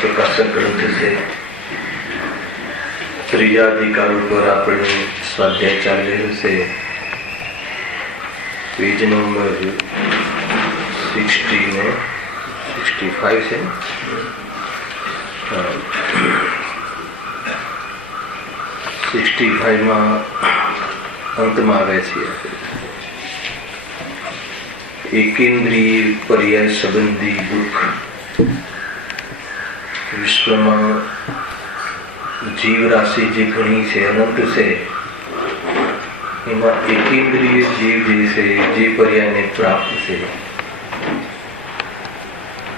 प्रकाशन ग्रंथ से त्रीजा अधिकार पर अपने स्वाध्याय चाले से पेज नंबर 60 में 65 से 65 में अंत में आवे छे। एकेन्द्रिय पर्याय संबंधी दुख विश्व में जीव राशि जी घनी से अनंत से एकेन्द्रिय जीव जैसे जी पर्याय ने प्राप्त से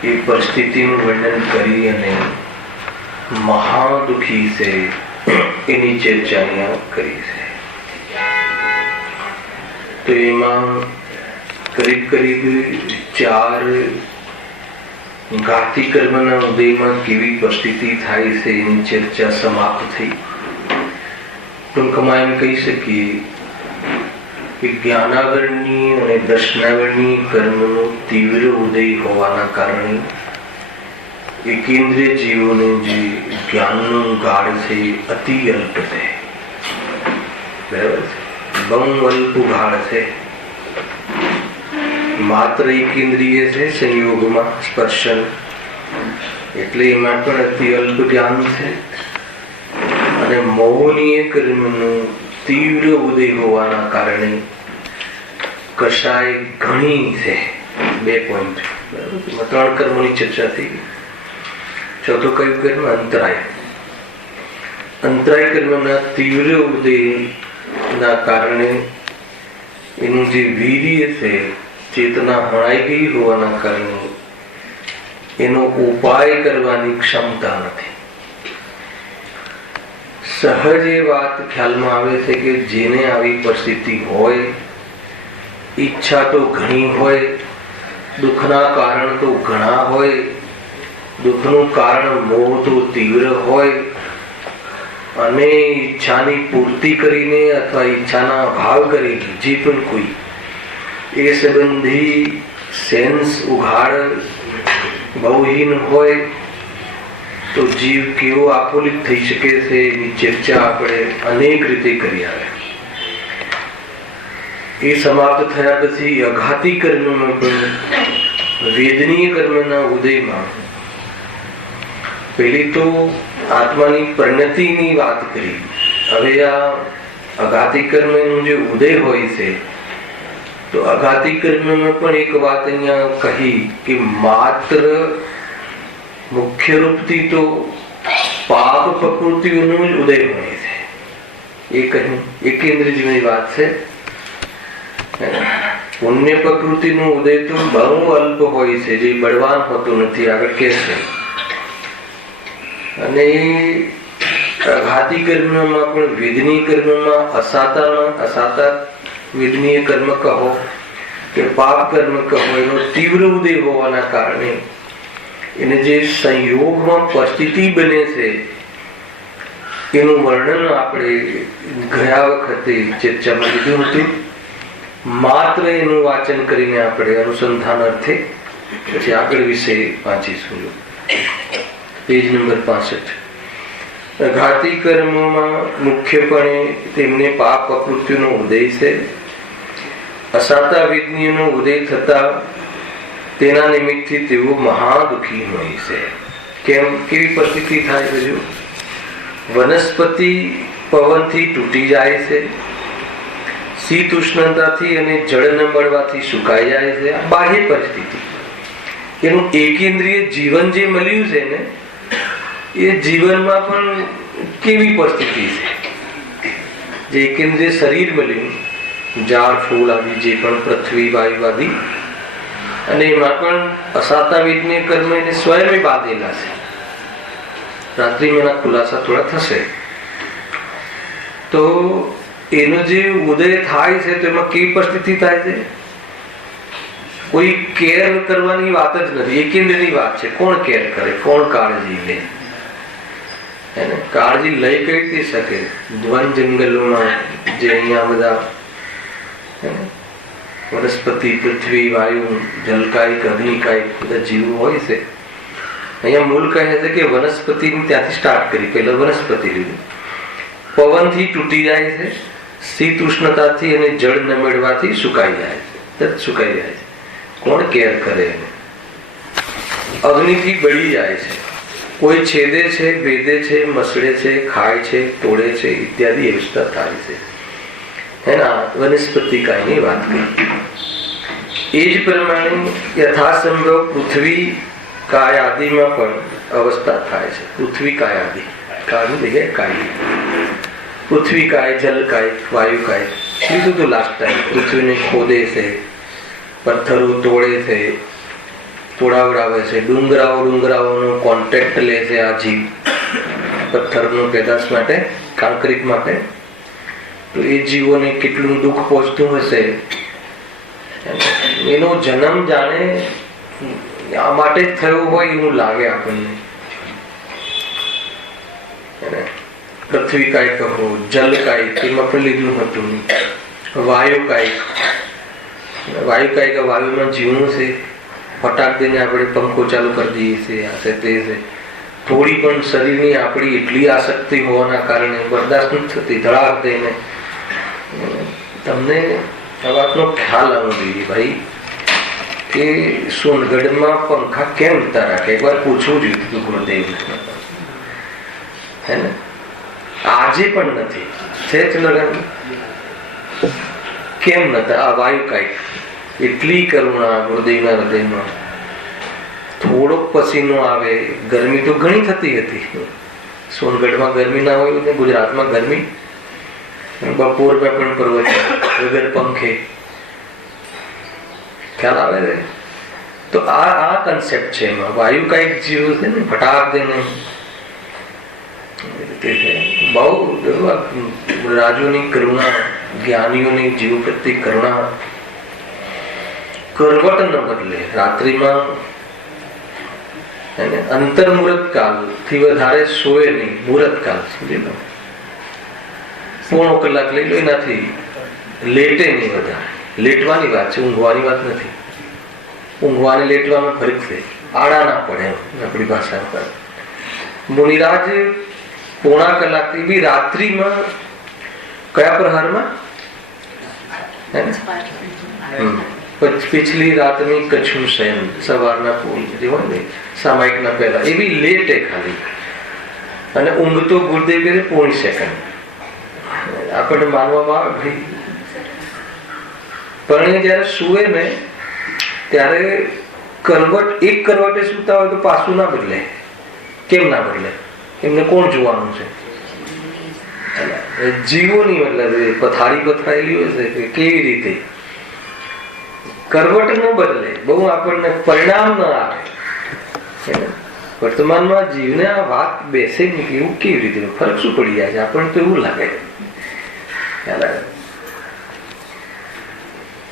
ये परिस्थिति वर्णन करी अने महादुखी से एनी चर्चा करी से। तो एमां करीब करीब 4 घाती कर्मना उदय में केवी परिस्थिति थाय से एनी चर्चा समाप्त थई। टूंकमां एम कही सकीए कि ज्ञानागरणी और दर्शनागरणी कर्मनो तीव्र उदय होवाना कारणे एकेन्द्रिय जीवोने जे ज्ञाननो गाढ़ से अति अल्प है, बराबर है, बहु अल्प गाढ़ से मात्र एकेन्द्रिय से संयोग में स्पर्शन એટલે એમાં પણ અતિ અલ્પ જ્ઞાન છે અને મૌનીય કર્મનું તીવ્ર ઉદય હોવાના કારણે કશાય ઘણી છે। 2 પોઈન્ટ બરાબર। 3 કર્મોની ચર્ચા થઈ ગઈ। ચોથો કયું કર્મ? અંતરાય। અંતરાય કર્મના તીવ્ર ઉદયના કારણે એનું જે વીર્ય છે, ચેતના હણાઈ ગઈ હોવાના કારણે એનો ઉપાય કરવાની ક્ષમતા નથી। સહજ એ વાત ખ્યાલમાં આવે છે કે જેને આવી પરિસ્થિતિ હોય, ઈચ્છા તો ઘણી હોય, દુઃખના કારણ તો ઘણા હોય, દુઃખનું કારણ મોહ તો તીવ્ર હોય અને ઈચ્છાની પૂર્તિ કરીને અથવા ઈચ્છાના અભાવ કરીને જે પણ કોઈ એ સંબંધી સેન્સ ઉઘાડ બહુહીન હોય તો જીવ કેવો આકુલિત થઈ શકે છે એની ચર્ચા આપણે અનેક રીતે કરી આવ્યા। એ સમાપ્ત થયા પછી અઘાતી કર્મમાં પણ વેદનીય કર્મના ઉદયમાં પહેલી તો આત્માની પરિણતિની વાત કરી। હવે આ અઘાતી કર્મનું જે ઉદય હોય છે तो अघाती कर्म में पण एक बात अहींया कही कि मात्र मुख्य रूप थी तो पाप प्रकृतिओनो ज उदय होय छे। ये कही एकेन्द्रिय जीवनी बात छे। पुण्य प्रकृतिनो उदय तो बहु अल्प होय छे, जे बळवान होतो नथी। આગળ કે છે અને अघाती कर्मમાં પણ વેદનીય કર્મમાં અસાતા वेदनीय कर्म कहो के पाप कर्म कहो एनो तीव्र उदय होवाना कारणे एने जे संयोग में परिस्थिति बने छे एनु वर्णन आपणे ગયા વખતે ચર્ચામાં લીધું હતું। માત્ર એનું વાચન કરીને આપણે અનુસંધાન અર્થે પછી આગળ વિશે વાંચીશું। Page number 65। घाती कर्मों मुख्यपणे तेमने पाप प्रकृतिनो उदय से असाता वेदनीयनो उदय थता तेना निमित्तथी तेओ महादुखी होय छे। કેવી પરિસ્થિતિ થાય છે? વનસ્પતિ પવનથી તૂટી જાય છે, શીત ઉષ્ણતાથી અને જળ ન મળવાથી સુકાઈ જાય છે. આ બાહ્ય પરિસ્થિતિ. એનું એકેન્દ્રીય જીવન જે મળ્યું છે ને, એ જીવનમાં પણ કેવી પરિસ્થિતિ છે? જે એકેન્દ્રીય શરીર મળ્યું, ઝાડ ફૂલ આદિ જે પણ પૃથ્વી વાયુ આદિ, અને એમાં પણ અસાતા વેદનીય કર્મ એને સ્વયં બાંધેલા છે. રાત્રિમાં એના ખુલાસા થોડા થશે. તો એનો જે ઉદય થાય છે તો એમાં કેવી પરિસ્થિતિ થાય છે? કોઈ કેર કરવાની વાત જ નથી, એકેન્દ્રની વાત છે. કોણ કેર કરે? કોણ કાળજી લે? કાળજી લઈ કઈ રીતે શકે? વન જંગલોમાં જે અહીંયા બધા વનસ્પતિ, પૃથ્વી, વાયુ, જલકાયિક, અગ્નિકાયિક બધા જીવો હોય છે. અહીંયા મૂળ કહે છે કે વનસ્પતિ ત્યાંથી સ્ટાર્ટ કરી. પહેલા વનસ્પતિ લીધું, પવનથી તૂટી જાય છે, શીત ઉષ્ણતાથી અને જળ ન મળવાથી સુકાઈ જાય છે, સુકાઈ જાય છે. કોણ કેર કરે એને? અગ્નિથી બળી જાય છે, કોઈ છેદે છે, ભેદે છે, મસળે છે, ખાય છે, તોડે છે ઇત્યાદિ અવસ્થા થાય છે. એના વનસ્પતિ કાયની વાત કરી. એ જ પ્રમાણે યથાસંભવ પૃથ્વી કાય આદિમાં પણ અવસ્થા થાય છે. પૃથ્વી કાય આદિ, કાળની જગ્યાએ કાય. પૃથ્વી કાય, જલ કાય, વાયુ કાય. બીજું તો લાસ્ટ ટાઈમ પૃથ્વીને ખોદે છે, પથ્થરો તોડે છે, તોડાવડાવે છે, ડુંગરાઓનો કોન્ટ્રાક્ટ લે છે આ જીવ પથ્થરનો પેદાશ માટે, કાંકરીટ માટે. તો એ જીવોને કેટલું દુઃખ પહોંચતું હશે. એનો જન્મ જાણે આ માટે જ થયો હોય એવું લાગે આપણને. પૃથ્વી કાય કહો, જલ કાય એમાં પણ લીધું હતું, વાયુ કાય. વાયુ કાય કે વાયુમાં જીવનું છે, ફટાક દઈને આપણે પંખો ચાલુ કરી દઈએ છીએ, આ છે તે છે. થોડી પણ શરીરની આપણી એટલી આસક્તિ હોવાના કારણે બરદાસ્ત નથી થતી, ધડાક દઈને. તમને આ વાતનો ખ્યાલ આવવો જોઈએ ભાઈ કે સોનગઢમાં પંખા કેમ નતા રાખે? એકવાર પૂછવું જોયું હતું ગુરુદેવ. હે ને? આજે પણ નથી છે ચંદ્રકાંત, કેમ નતા? આ વાયુ કાંઈક એટલી કરુણા ગુરુદેવના હૃદયમાં. થોડોક પસીનો આવે, ગરમી તો ઘણી થતી હતી. સોનગઢમાં ગરમી ના હોય ને, ગુજરાતમાં ગરમી. બપોરમાં પણ પ્રવચન વગર પંખે, ખ્યાલ આવે છે? તો આ કન્સેપ્ટ છે એમાં. વાયુ કાંઈક જીવ છે ને, ફટાક દઈને બહુ રાજોની કરુણા, જ્ઞાનીઓની જીવ પ્રત્યે કરુણા. કરવટ ન બદલે રાત્રિમાં, અંતર મુહૂર્ત કાલ થી વધારે સોય નહીં. મુહૂર્ત કાલ સમજી લો, પોણો કલાક લઈ લો, એનાથી લેટે નહીં વધારે. લેટવાની વાત છે, ઊંઘવાની વાત નથી. ઊંઘવાને લેટવામાં ફરક છે, આડા ના પડે આપણી ભાષામાં. મુનિરાજ પોણા કલાકથી બી રાત્રિમાં કયા પ્રહારમાં? પિછલી રાતની કચ્છું શયન, સવારના પૂરી જે હોય ને સામાયિકના પહેલા, એવી લેટે ખાલી. અને ઊંઘ તો ગુરુદેવ કરે પોણી સેકન્ડ. આપણને માનવામાં આવે ભાઈ, પણ જયારે સુવે ને ત્યારે કરવટ, એક કરવટે સુતા હોય તો પાછું ના બદલે. કેમ ના બદલે? એમને કોણ જોવાનું છે? જીવોની મતલબ પથારી પથરાયેલી હોય છે કે કેવી રીતે કરવટ ન બદલે, બહુ આપણને પરિણામ ન આવે. વર્તમાનમાં જીવને આ વાત બેસે એવું કેવી રીતે ફરક શું પડી જાય છે? આપણને તો એવું લાગે.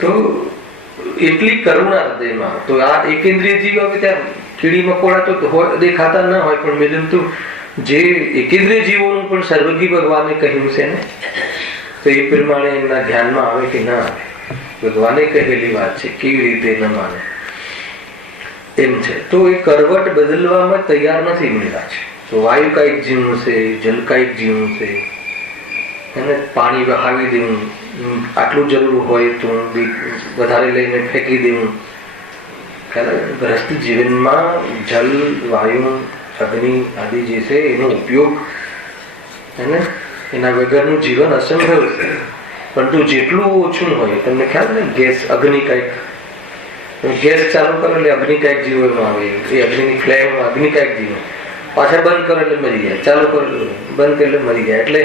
તો એટલી કરુણા હૃદયમાં. તો આ એકેન્દ્રિય જીવ હવે ત્યાં કીડી મકોડા તો દેખાતા ના હોય, પણ મેં તો જે એકેન્દ્રિય જીવોનું પણ સર્વગી ભગવાને કહ્યું છે ને, તો એ પ્રમાણે એમના ધ્યાનમાં આવે કે ના આવે? ભગવાને કહેલી વાત છે, કેવી રીતે ન માને એમ છે. તો એ કરવટ બદલવામાં તૈયાર નથી મળ્યા છે. તો વાયુ કાંઈક જીવનું છે, જલ કાંઈક જીવનું છે, એને પાણી વહાવી દેવું, આટલું જરૂર હોય તો વધારે લઈને ફેંકી દેવું. ગ્રસ્ત જીવનમાં જલ, વાયુ, અગ્નિ આદિ જે છે એનો ઉપયોગ એને એના વગરનું જીવન અસંભવ છે. પરંતુ જેટલું ઓછું હોય, તમને ખ્યાલ ને ગેસ અગ્નિ કાંઈક ગેસ ચાલુ કરો એટલે અગ્નિ કાંઈક જીવનમાં આવે, એ અગ્નિની ફ્લેમ અગ્નિ કાંઈક જીવે, પાછા બંધ કરો એટલે મરી જાય, ચાલુ કરો બંધ કરે એટલે મરી જાય. એટલે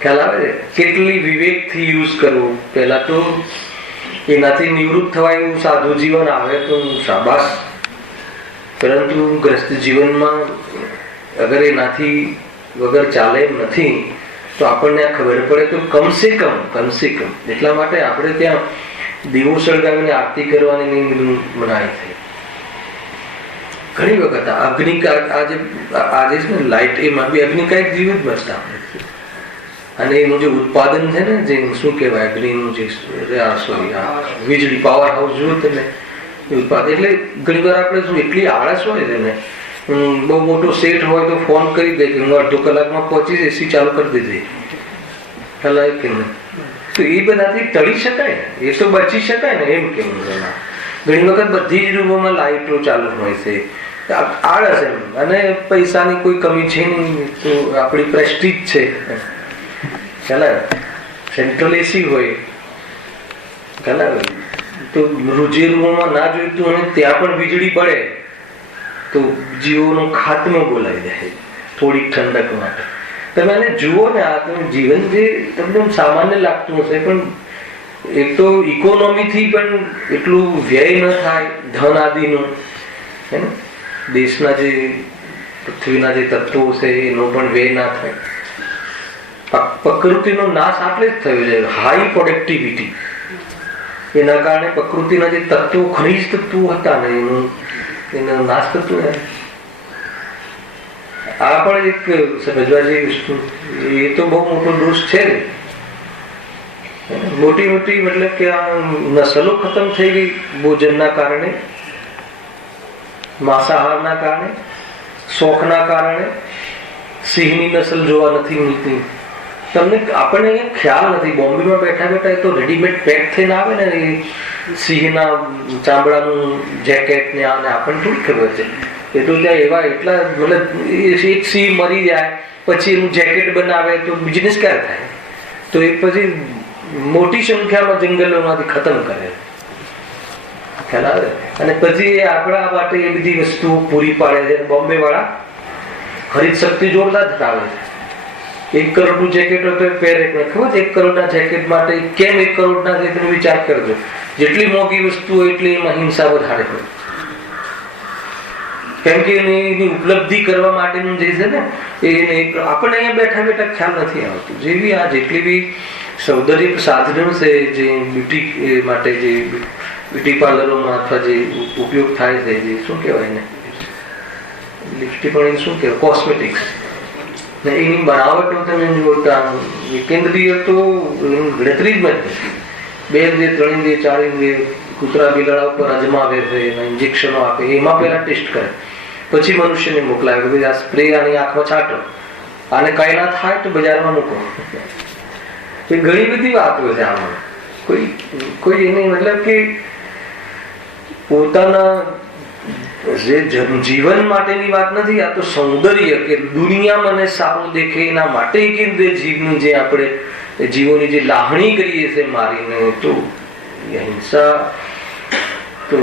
ખ્યાલ આવે છે કેટલી વિવેકથી યુઝ કરવું. પહેલા તો એનાથી નિવૃત્ત થવાય એવું સાદું જીવન આવે તો શાબાશ, પરંતુ ગ્રસ્ત જીવનમાં અગર એનાથી વગર ચાલે એમ નથી તો આપણને આ ખબર પડે તો કમસે કમ એટલા માટે આપણે ત્યાં દીવો સળગાવીને આરતી કરવાની મનાઈ થઈ. ઘણી વખત અગ્નિકાંડ આજે છે ને લાઇટ, એમાં બી અગ્નિકાંડ જીવ જ મસ્ત આપણે. અને એનું જે ઉત્પાદન છે ને, જે શું કહેવાય અગ્નિનું જે વીજળી પાવર હાઉસ જોયું તમે ઉત્પાદન, એટલે ઘણી વાર આપણે શું એટલી આળસ હોય છે ને, બહુ મોટો સેટ હોય તો ફોન કરી દે કે હું અડધો કલાકમાં પહોંચીશ, એસી ચાલુ કરી દેજે, ખ્યાલ આવે કે નહીં? તો એ બધાથી ટળી શકાય ને, એ તો બચી શકાય ને, એમ કેવું. ઘણી વખત બધી જ રૂમોમાં લાઇટો ચાલુ હોય છે, આળસ એમ, અને પૈસાની કોઈ કમી છે નહીં, તો આપણી પ્રેસ્ટીજ છે, ખ્યાલ આવે. સેન્ટ્રલ એસી હોય, ખ્યાલ આવે, તો જે રૂમોમાં ના જોઈતું હોય ત્યાં પણ વીજળી પડે તો જીવોનો ખાત્મો બોલાવી જાય થોડીક ઠંડક માટે. તમે એને જુઓ ને, આ તમે જીવન જે તમને સામાન્ય લાગતું હશે, પણ એક તો ઇકોનોમીથી પણ એટલું વ્યય ન થાય, ધન આદિનું, હે ને, દેશના જે પૃથ્વીના જે તત્વો છે એનો પણ વ્યય ના થાય. પ્રકૃતિનો નાશ આટલે જ થયો છે, હાઈ પ્રોડક્ટિવિટી. એના કારણે પ્રકૃતિના જે તત્વો, ખનિજ તત્વો હતા ને એનો નાશ થતો જાય. આ પણ એક સમજવા જેવી વસ્તુ, એ તો બહુ મોટો દોષ છે ને. મોટી મતલબ કે આ નસલો ખતમ થઈ ગઈ ભોજનના કારણે, માંસાહારના કારણે, શોખના કારણે. સિંહની નસલ જોવા નથી મળતી તમને, આપણને અહીંયા ખ્યાલ નથી. બોમ્બેમાં બેઠા બેઠા તો રેડીમેડ પેક થઈને આવે ને એ સિંહના ચામડાનું જેકેટ ને આને, આપણને થોડી ખબર છે. એ તો ત્યાં એવા એટલા, મતલબ એક સિંહ મરી જાય પછી એનું જેકેટ બનાવે તો બિઝનેસ ક્યારે થાય? તો એ પછી મોટી સંખ્યામાં જંગલોમાંથી ખતમ કરે, ખ્યાલ આવે. અને પછી એ આપણા માટે એ બધી વસ્તુઓ પૂરી પાડે છે. બોમ્બે વાળા ખરીદ શક્તિ જોરદાર ધરાવે છે. 1 કરોડનું જેકેટ હોય તો પહેરે, ખબર છે? 1 કરોડના જેકેટ માટે કેમ 1 કરોડના છે તમે વિચાર કરજો. જેટલી મોંઘી વસ્તુ હોય એટલી એમાં હિંસા વધારે હોય, કેમ કે એની ઉપલબ્ધિ કરવા માટેનું જે છે ને, એને આપણને અહીંયા બેઠા બેઠા ખ્યાલ નથી આવતું. જેવી આ જેટલી બી સૌંદર્ય સાધનો છે જે બ્યુટી માટે, જે બ્યુટી પાર્લરોમાં અથવા જે ઉપયોગ થાય છે, જે શું કહેવાય ને, લિપસ્ટિક પણ શું કહેવાય, કોસ્મેટિક્સ, એની બનાવટો તમે જોતા કેન્દ્રીય તો ગણતરી જ નથી. 2 3 4 કૂતરા બિલાડા ઉપર અજમાવે છે, ઇન્જેક્શનો આપે, એમાં પહેલા ટેસ્ટ કરે, પછી મનુષ્યને મોકલાવે કે ભાઈ આ સ્પ્રે આની આંખમાં છાંટો, આને કઈ ના થાય તો બજારમાં મૂકો. એ ઘણી બધી વાતો છે આમાં. કોઈ એની મતલબ કે પોતાના જે જીવન માટેની વાત નથી, આ તો સૌંદર્ય, કે દુનિયા મને સારું દેખે એના માટે કેન્દ્રીય જીવની જે આપણે જીવોની જે લાગણી કરીએ છીએ મારીને, તો હિંસા તો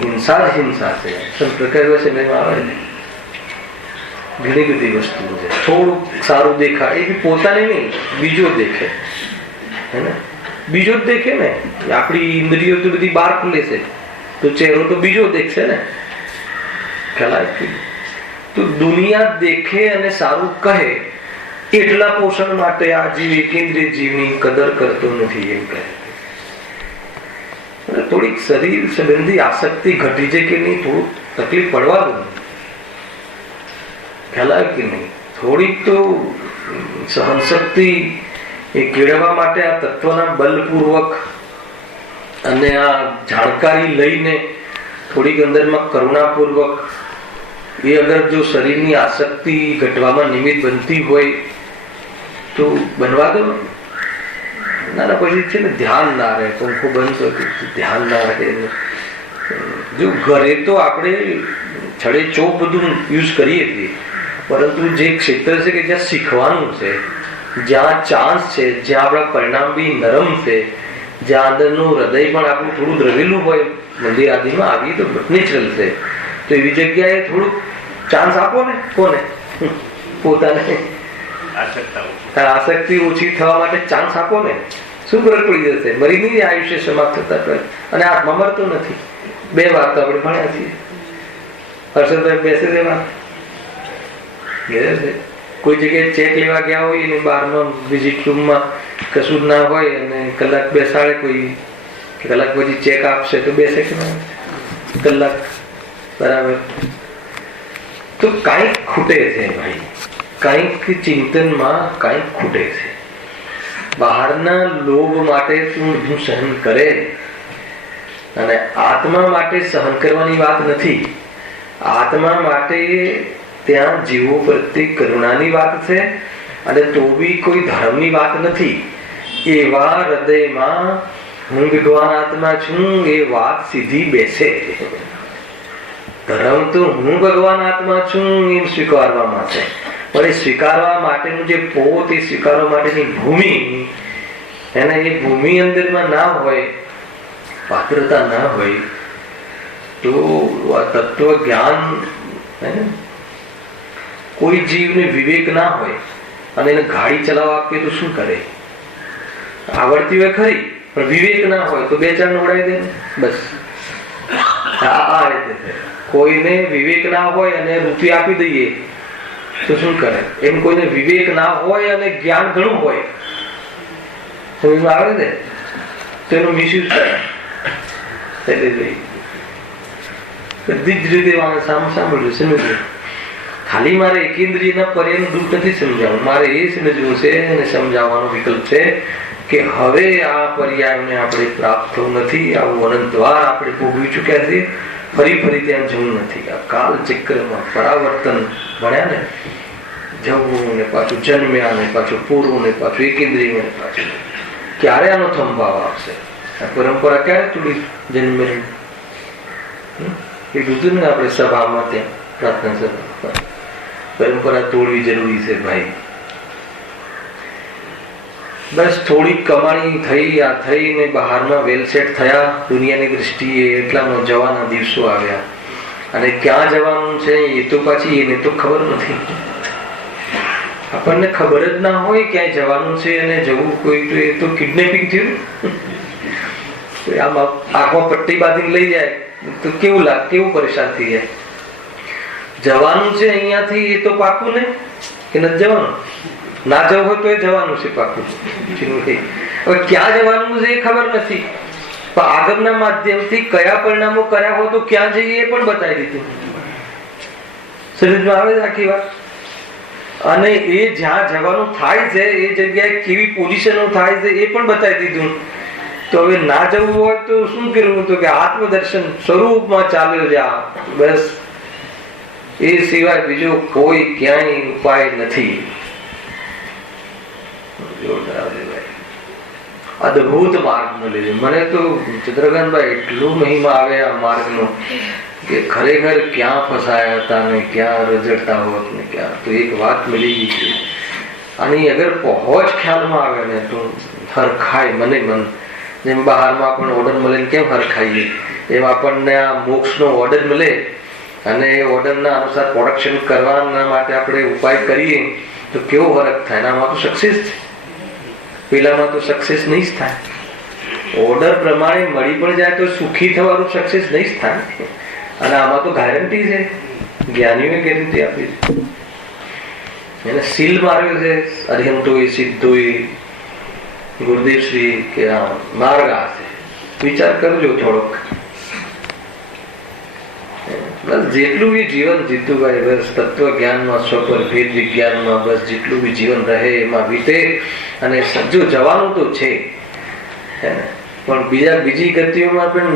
હિંસા જ હિંસા છે. પ્રકાર સમયમાં આવે ને ઘણી બધી વસ્તુઓ છે. થોડું સારું દેખાય એ પોતાને નહીં, બીજો દેખે, હે ને, બીજો જ દેખે ને. આપણી ઇન્દ્રિયો તો બધી બહાર ખુલે છે, તો ચહેરો તો બીજો દેખશે ને, ખ્યાલ. તો દુનિયા દેખે અને સારું કહે એટલા પોષણ માટે આ જીવ એકેન્દ્રિય જીવની કદર કરતો નથી, એમ કહે. થોડીક શરીર સંબંધી આસક્તિ ઘટી છે કે નહીં, થોડું તકલીફ પડવા દો, ખ્યાલ આવે કે નહીં. થોડીક તો સહનશક્તિ એ કેળવવા માટે આ તત્વના બલપૂર્વક અને આ જાણકારી લઈને થોડીક અંદરમાં કરુણાપૂર્વક, એ અગર જો શરીરની આસક્તિ ઘટવામાં નિમિત્ત બનતી હોય તો બનવા દો. ના પછી છે ને ધ્યાન ના રહે, પંખો બંધ તો ધ્યાન ના રહે. જો ઘરે તો આપણે છડે ચોક બધું યુઝ કરીએ છીએ, પરંતુ જે ક્ષેત્ર છે કે જ્યાં શીખવાનું છે, જ્યાં ચાન્સ છે, જ્યાં આપણા પરિણામ બી નરમ છે, જ્યાં અંદરનું હૃદય પણ આપણું થોડું દ્રવેલું હોય, મંદિર આદિમાં આવીએ તો નેચરલ છે, તો એવી જગ્યાએ થોડુંક ચાન્સ આપો ને. કોને? પોતાને આસક્તિ ઓછી થવા માટે ચાન્સ આપો ને. શું ફરક પડી જશે? મરી નહીં આયુષ્ય સમાપ્ત થતા પહેલા. અને આત્મા મરતો નથી. 2 વાત તો આપણે ભણ્યા છીએ. હર્ષદભાઈ બેસે છે વાત કોઈ જગ્યાએ ચેક લેવા ગયા હોય ને બહારમાં વિઝિટ રૂમમાં કશું ના હોય અને કલાક બેસાડે કોઈ, કલાક પછી ચેક આપશે તો બેસે કે ના? કલાક બરાબર. તો કાંઈક ખૂટે છે ભાઈ, કાંઈક ચિંતનમાં કાંઈક ખૂટે છે. બહારના લોભ માટે તું સહન કરે અને આત્મા માટે સહન કરવાની વાત નથી. આત્મા માટે ત્યાં જીવો પ્રત્યે કરુણાની વાત છે, અને તો બી કોઈ ધર્મની વાત નથી. એવા હૃદયમાં હું ભગવાન આત્મા છું એ વાત સીધી બેસે. ધર્મ તો હું ભગવાન આત્મા છું એમ સ્વીકારવા માટે, પણ એ સ્વીકારવા માટેનું જે પોત, એ સ્વીકારવા માટેની ભૂમિ, એને એ ભૂમિ અંદરમાં ના હોય, પાત્રતા ના હોય, તો આ તત્વ જ્ઞાન, કોઈ જીવને વિવેક ના હોય અને એને ગાડી ચલાવવા આપીએ તો શું કરે? આવડતી હોય ખરી, પણ વિવેક ના હોય તો 2-4 ઉડાવી દે. બસ આ રીતે છે. કોઈને વિવેક ના હોય અને રૂપિયા આપી દઈએ તો શું કરે? એમ કોઈને વિવેક ના હોય અને જ્ઞાન ઘણું હોય, સમજમાં આવે ને, તો એનો મિસયુઝ કરે. બધી જ રીતે સાંભળ્યું, સમજ્યું. ખાલી મારે એકેન્દ્રિયના પર્યાયનું દુઃખ નથી સમજાવવું, મારે એ સમજવું છે અને સમજાવવાનો વિકલ્પ છે કે હવે આ પર્યાયને આપણે પ્રાપ્ત થવું નથી. આવું અનંતવાર આપણે ભોગવી ચૂક્યા છીએ, ફરી ત્યાં જવું નથી. આ કાલ ચક્રમાં પરાવર્તન ભણ્યા ને, જવું ને પાછું જન્મ્યા ને પાછું પૂરવું ને પાછું એકેન્દ્રિય ને પાછું. ક્યારે આનો થંભાવ આવશે? આ પરંપરા ક્યારે તોડી જન્મેલી? એ કીધું ને આપણે સભામાં, ત્યાં પ્રાર્થના સભા, પરંપરા તોડવી જરૂરી છે ભાઈ. બસ થોડીક કમાણી થઈ, આ થઈને બહારમાં વેલ સેટ થયા દુનિયાની દ્રષ્ટિએ, એટલામાં જવાના દિવસો આવ્યા. અને ક્યાં જવાનું છે એ તો પાછી એને તો ખબર નથી. આપણને ખબર જ ના હોય ક્યાંય જવાનું છે અને જવું કોઈ તો, એ તો કિડનેપિંગ થયું. આમ આંખમાં પટ્ટી બાંધીને લઈ જાય તો કેવું લાગે, કેવું પરેશાન થઈ જાય. જવાનું છે અહીંયાથી એ તો પાકું ને કે નથી જવાનું? ના જવું હોય તો એ જવાનું છે પાકું. હવે ક્યાં જવાનું છે એ ખબર નથી, પણ આગળના માધ્યમથી કયા પરિણામો કર્યા હોય તો ક્યાં જઈએ એ પણ બતાવી દીધું. સમજમાં આવે છે આખી વાત? અને એ જ્યાં જવાનું થાય છે એ જગ્યાએ કેવી પોઝિશનો થાય છે એ પણ બતાવી દીધું. તો હવે ના જવું હોય તો શું કરવું? તો કે આત્મદર્શન સ્વરૂપમાં ચાલ્યો જા, બસ. એ સિવાય બીજો કોઈ ક્યાંય ઉપાય નથી. અદભુત માર્ગ મળે. મને તો ચંદ્રકાંતભાઈ એટલું મહિમા આવે આ માર્ગનો કે ખરેખર ક્યાં ફસાયા હતા ને ક્યાં રજડતા હોત ને ક્યાં. તો એક વાત મળી ગઈ છે આની અગર પહોંચ ખ્યાલમાં આવે ને તો હરખાય મને મન. જેમ બહારમાં આપણને ઓર્ડર મળે ને કેમ હરખાઈએ, એમ આપણને આ મોક્ષનો ઓર્ડર મળે અને એ ઓર્ડરના અનુસાર પ્રોડક્શન કરવાના માટે આપણે ઉપાય કરીએ તો કેવો ફરક થાય. આમાં તો સક્સેસ છે, પેલામાં તો સક્સેસ નહીં જ થાય. ઓર્ડર પ્રમાણે મળી પણ જાય તો સુખી થવાનું સક્સેસ નહીં જ થાય. અને આમાં તો ગેરંટી છે, જ્ઞાનીઓએ ગેરંટી આપી છે, એને સીલ માર્યો છે અરિહંતોએ સિદ્ધોએ ગુરુદેવશ્રી કે આ માર્ગ આ છે. વિચાર કરજો થોડોક. બસ જેટલું બી જીવન જીતુભાઈ, બસ તત્વ જ્ઞાનમાં, સ્વપર ભેદ વિજ્ઞાનમાં, બસ જેટલું બી જીવન રહે એમાં વીતે. અને જો જવાનું તો છે પણ બીજી ગતિઓમાં પણ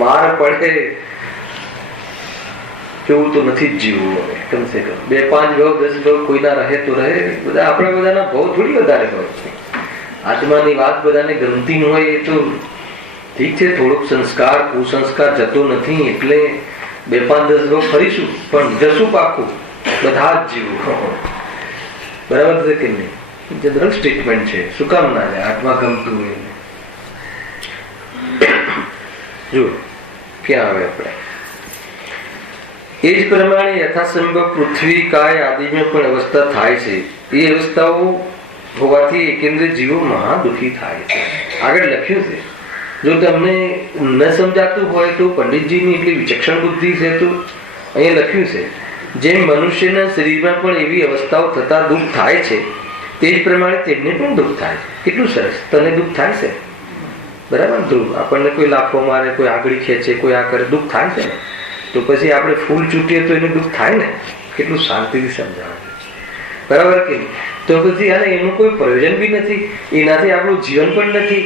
માર પડે કેવું તો નથી જ જીવવું. કમસે કમ 2, 5 ભાવ 10 ભાવ કોઈના રહે તો રહે. બધા આપણા બધાના ભાવ થોડી વધારે હોય. આત્માની વાત બધાને ગમતી ન હોય એ તો ઠીક છે, થોડોક સંસ્કાર કુસંસ્કાર જતો નથી એટલે 2-5-10 વર્ષ ફરીશું, પણ જશું પાકું બધા જ જીવો. બરાબર છે કે નહીં? જનરલ સ્ટેટમેન્ટ છે. શું કામ ના જાય? આત્મા ગમતું હોય જો ક્યાં આવે આપણે. એ જ પ્રમાણે યથાસંભવ પૃથ્વી કાય આદિમાં પણ અવસ્થા થાય છે. એ અવસ્થાઓ હોવાથી એકેન્દ્રિય જીવો મહા દુઃખી થાય છે. આગળ લખ્યું છે. જો તમને ન સમજાતું હોય તો પંડિતજીની એટલી વિચક્ષણ બુદ્ધિ છે તો અહીંયા લખ્યું છે જેમ મનુષ્યના શરીરમાં પણ એવી અવસ્થાઓ થતા દુઃખ થાય છે તે જ પ્રમાણે તેમને પણ દુઃખ થાય છે. કેટલું સરસ. તને દુઃખ થાય છે, બરાબર? ધ્રુવ, આપણને કોઈ લાફો મારે, કોઈ આગળ ખેંચે, કોઈ આ કરે, દુઃખ થાય છે ને? તો પછી આપણે ફૂલ ચૂંટીએ તો એને દુઃખ થાય ને? કેટલું શાંતિથી સમજાવે, બરાબર કે નહીં? તો પછી એનું કોઈ પ્રયોજન બી નથી, એનાથી આપણું જીવન પણ નથી,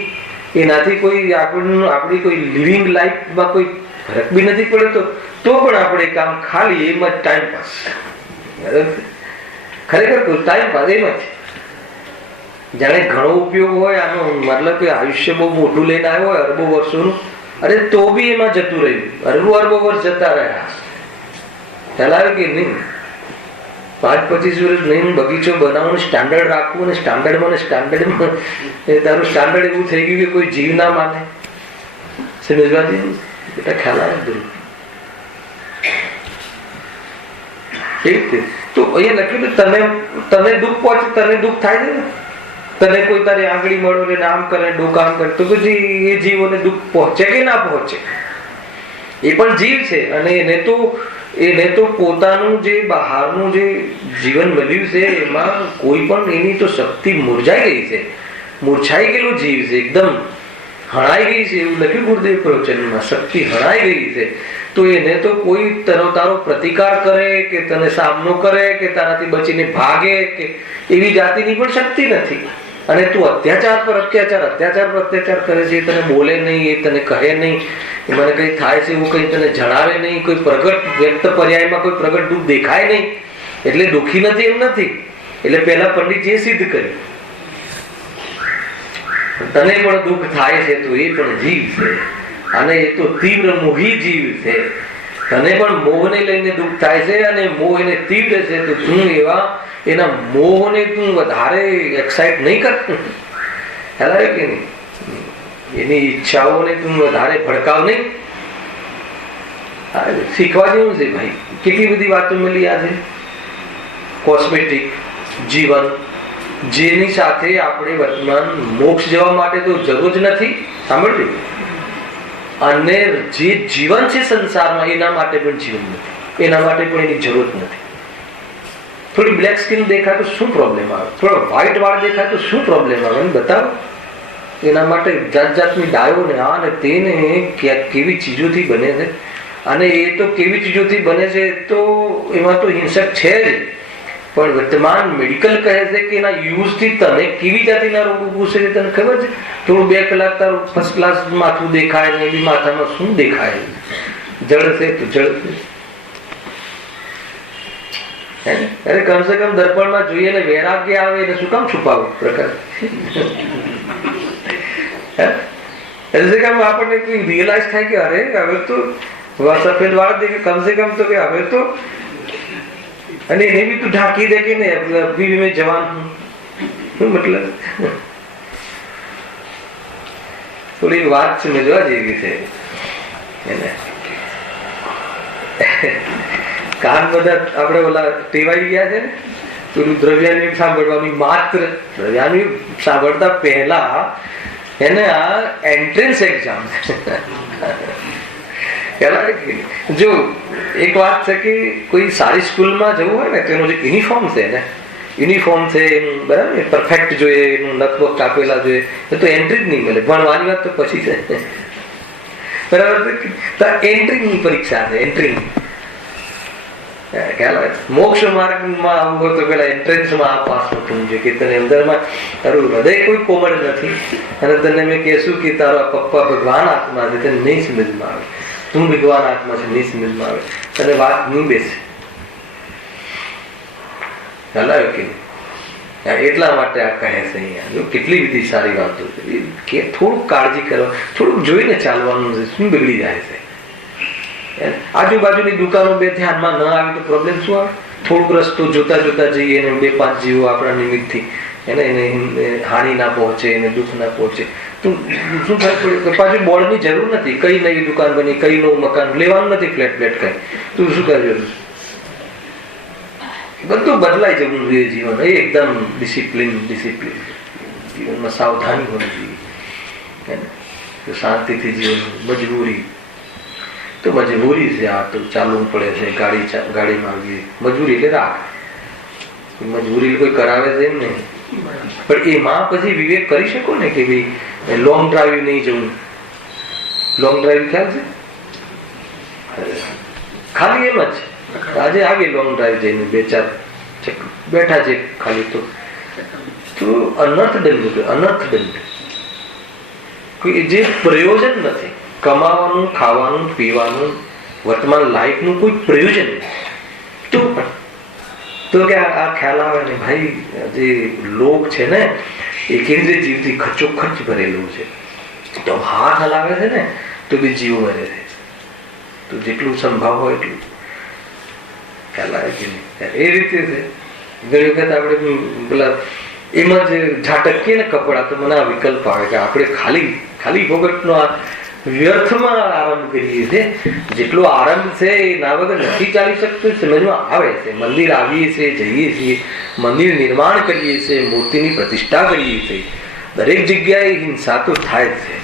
એનાથી કોઈ આપણી કોઈ લિવિંગ લાઈફમાં કોઈ ફરક બી નથી પડતો, તો પણ આપણે કામ ખાલી એમ જ ટાઈમ પાસ. ખરેખર ટાઈમ પાસ એમ જ. જાણે ઘણો ઉપયોગ હોય આનો, મતલબ કે આયુષ્ય બહુ મોટું લઈને આવ્યો હોય અરબો વર્ષોનું, અરે તો બી એમાં જતું રહ્યું. અરબો વર્ષ જતા રહ્યા. ખ્યાલ આવે કે નહીં? 5-25 વર્ષ નહીં બગીચો બનાવવાનું સ્ટાન્ડર્ડ રાખવું, અને સ્ટાન્ડર્ડમાં તારું સ્ટાન્ડર્ડ એવું થઈ ગયું કે કોઈ જીવ ના માને. સમજવાથી બેટા ખ્યાલ આવે બધું. તો અહીંયા લખ્યું તને દુઃખ પહોંચે, તને દુઃખ થાય છે ને? તને કોઈ તારી આંગળી મળો ને આમ કરે, ડોકામ કરે, તો પછી એ જીવોને દુઃખ પહોંચે કે ના પહોંચે? એ પણ જીવ છે, અને એને તો પોતાનું જે બહારનું જે જીવન મળ્યું છે એમાં કોઈ પણ એની તો શક્તિ મૂરઝાઈ ગઈ છે. મૂર્છાઈ ગયેલું જીવ છે, એકદમ હણાઈ ગઈ છે. એવું લખ્યું ગુરુદેવ પ્રવચનમાં, શક્તિ હણાઈ ગઈ છે. તો એને તો કોઈ તારો પ્રતિકાર કરે કે તને સામનો કરે કે તારાથી બચીને ભાગે કે એવી જાતિની પણ શક્તિ નથી. અને તું અત્યાચાર પર અત્યાચાર કરે છે. તને બોલે નહીં, એ તને કહે નહીં, મને કઈ થાય છે એવું કઈ તને જણાવે નહીં, કોઈ પ્રગટ વ્યક્ત પર્યાયમાં કોઈ પ્રગટ દુઃખ દેખાય નહીં, એટલે દુઃખી નથી એમ નથી. એટલે પહેલા પંડિતજીએ સિદ્ધ કર્યું તને પણ દુઃખ થાય છે તો એ પણ જીવ છે, અને એ તો તીવ્ર મોહી જીવ છે. તને પણ મોહને લઈને દુઃખ થાય છે, અને મોહ એને તીવ્ર છે, તો તું એના મોહને તું વધારે એક્સાઇટ નહીં કરતો. ખ્યાલ આવે કે નહીં? એની ઈચ્છાઓને તું વધારે ભડકાવ નહીં. શીખવા જેવું છે ભાઈ. કેટલી બધી વાતો મળી આજે. કોસ્મેટિક જીવન, જેની સાથે આપણે વર્તમાન મોક્ષ જવા માટે તો જરૂર જ નથી. સાંભળ્યું? અને જે જીવન છે સંસારમાં એના માટે પણ જીવન નથી, એના માટે પણ એની જરૂર નથી. થોડી બ્લેક સ્કિન દેખાય તો શું પ્રોબ્લેમ આવે? થોડો વ્હાઈટ વાળ દેખાય તો શું પ્રોબ્લેમ આવે? બતાવો. એના માટે જાત જાતની ડાયો ને આ ને તેને કેવી ચીજોથી બને છે, અને એ તો કેવી ચીજોથી બને છે તો એમાં તો હિંસક છે જ. પણ વર્તમાન મેડિકલ કહે છે કે એના યુઝથી તને કેવી જાતિના રોગો પૂછે છે તને ખબર છે? થોડું 2 કલાક તારું ફર્સ્ટ ક્લાસ માથું દેખાય ને એવી માથામાં શું દેખાય? જળ છે તો જળ છે. અરે કમસે કમ દર્પણમાં જોઈએ ને વૈરાગ્ય આવે એને શું કામ છુપાવું? પ્રકાર આપણને રિયલાઇઝ થાય કે અરે હવે તો સફેદ વાળ દેખે કમસે કમ તો કે હવે તો, અને એને બી તું ઢાંકી દે કે ને અભી મેં જવાન હું. મતલબ થોડી વાત સમજવા જેવી છે. કાન બધા આપણે ઓલા ટેવાઈ ગયા છે ને, પેલું દ્રવ્યાન્વિક સાંભળવાની, માત્ર દ્રવ્યાન્વિક સાંભળતા પહેલા એને આ એન્ટ્રન્સ એક્ઝામ. જો એક વાત છે કે કોઈ સારી સ્કૂલમાં જવું હોય ને તેનો જે યુનિફોર્મ છે ને, યુનિફોર્મ છે એનું બરાબર પરફેક્ટ જોઈએ, એનું નખબખ કાપેલા જોઈએ, એ તો એન્ટ્રી જ નહીં મળે. ભણવાની વાત તો પછી છે, બરાબર? તો એન્ટ્રીની પરીક્ષા છે, એન્ટ્રીની. મોક્ષ માર્ગમાં આવવું હોય તો પેલા એન્ટ્રન્સમાં પાસ થવું જોઈએ કે તને અંદરમાં તારું હૃદય કોઈ કોમળ નથી, અને તને મેં કહેશું કે તારા પપ્પા ભગવાન આત્મા છે, તને નહીં સમજમાં આવે. તું ભગવાન આત્મા છે, નહીં સમજમાં આવે, તને વાત નહીં બેસે. હલાવ્યો કે એટલા માટે આ કહે છે અહીંયા. કેટલી બધી સારી વાતો છે કે થોડુંક કાળજી કરવા, થોડુંક જોઈને ચાલવાનું છે. શું બગડી જાય છે? આજુબાજુની દુકાનો બે ધ્યાનમાં ન આવી તો પ્રોબ્લેમ શું આવે? થોડુંક રસ્તો જોતા જોતા જઈએ ને 2-5 જીવો આપણા નિમિત્તથી એને હાનિ ના પહોંચે, એને દુઃખ ના પહોંચે તો શું ફરક પડે? પાછું બોર્ડની જરૂર નથી. કઈ નવી દુકાન બની, કઈ નવું મકાન લેવાનું નથી, ફ્લેટ કઈ તું શું કરે? બધું બદલાઈ જવું જોઈએ જીવન. એ એકદમ ડિસિપ્લિન જીવનમાં સાવધાની હોવી જોઈએ, શાંતિથી જીવન. મજબૂરી તો મજબૂરી છે, આ તો ચાલવું પડે છે, ગાડીમાં આવીએ મજબૂરી એટલે રાખ. મજબૂરી કોઈ કરાવે છે એમ નહીં, પણ એમાં પછી વિવેક કરી શકો ને કે ભાઈ લોંગ ડ્રાઈવ નહીં જવું. લોંગ ડ્રાઈવ ખ્યાલ છે? ખાલી એમ જ આજે આવી લોંગ ડ્રાઈવ જઈને 2-4 બેઠા છે ખાલી તો અનર્થ દંડ કોઈ જે પ્રયોજન નથી. કમાવાનું, ખાવાનું, પીવાનું, વર્તમાન લાઈફનું કોઈ પ્રયોજન નહીં. તો કે આ ખ્યાલ આવે ને ભાઈ, જે લોક છે ને એ કેન્દ્રીય જીવથી ખર્ચોખર્ચ ભરેલું છે. તો હાથ હલાવે છે ને તો બી જીવ મરે છે. તો જેટલું સંભાવ હોય એટલું ખ્યાલ આવે કે નહીં. એ રીતે છે. ઘણી વખત આપણે પેલા એમાં જ ઝાટકીએ ને કપડા, તો મને આ વિકલ્પ આવે કે આપણે ખાલી ફોગટનો આ વ્યર્થમાં આરંભ કરીએ છીએ. જેટલો આરંભ છે એ ના વગર નથી ચાલી શકતું, સમજમાં આવે છે. મંદિર આવીએ છીએ, જઈએ છીએ, મંદિર નિર્માણ કરીએ છીએ, મૂર્તિની પ્રતિષ્ઠા કરીએ છીએ, દરેક જગ્યાએ હિંસા તો થાય છે.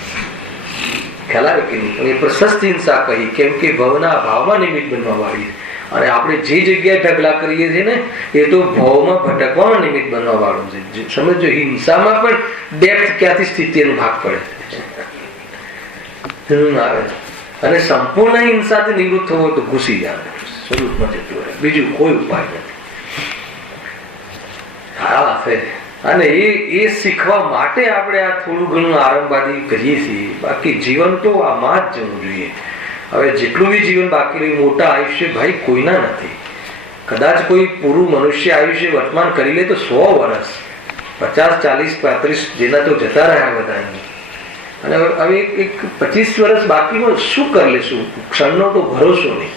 ખ્યાલ આવે કે નહીં? એ પ્રશસ્ત હિંસા કહી, કેમ કે ભવના ભાવમાં નિમિત્ત બનવા વાળી છે. અને આપણે જે જગ્યાએ ઢગલા કરીએ છીએ ને એ તો ભાવમાં ભટકવામાં નિમિત્ત બનવા વાળું છે. સમજો, હિંસામાં પણ ડેપ્થ ક્યાંથી સ્થિતિનો ભાગ પડે આવે. અને સંપૂર્ણ હિંસાથી નિવૃત્ત થવો તો ઘૂસી જાય સ્વરૂપમાં જતું રહે, બીજું કોઈ ઉપાય નથી. હા, અને એ શીખવા માટે આપણે આ થોડું ઘણું આરંભવાદી કરીએ છીએ. બાકી જીવન તો આમાં જ જવું જોઈએ. હવે જેટલું બી જીવન બાકી રહ્યું, મોટા આયુષ્ય ભાઈ કોઈના નથી. કદાચ કોઈ પૂરું મનુષ્ય આયુષ્ય વર્તમાન કરી લે તો 100 વર્ષ, 50, 40, 35 જેના તો જતા રહ્યા બધા. અને હવે એક 25 વર્ષ બાકીમાં શું કરી લેશું? ક્ષણનો તો ભરોસો નહીં.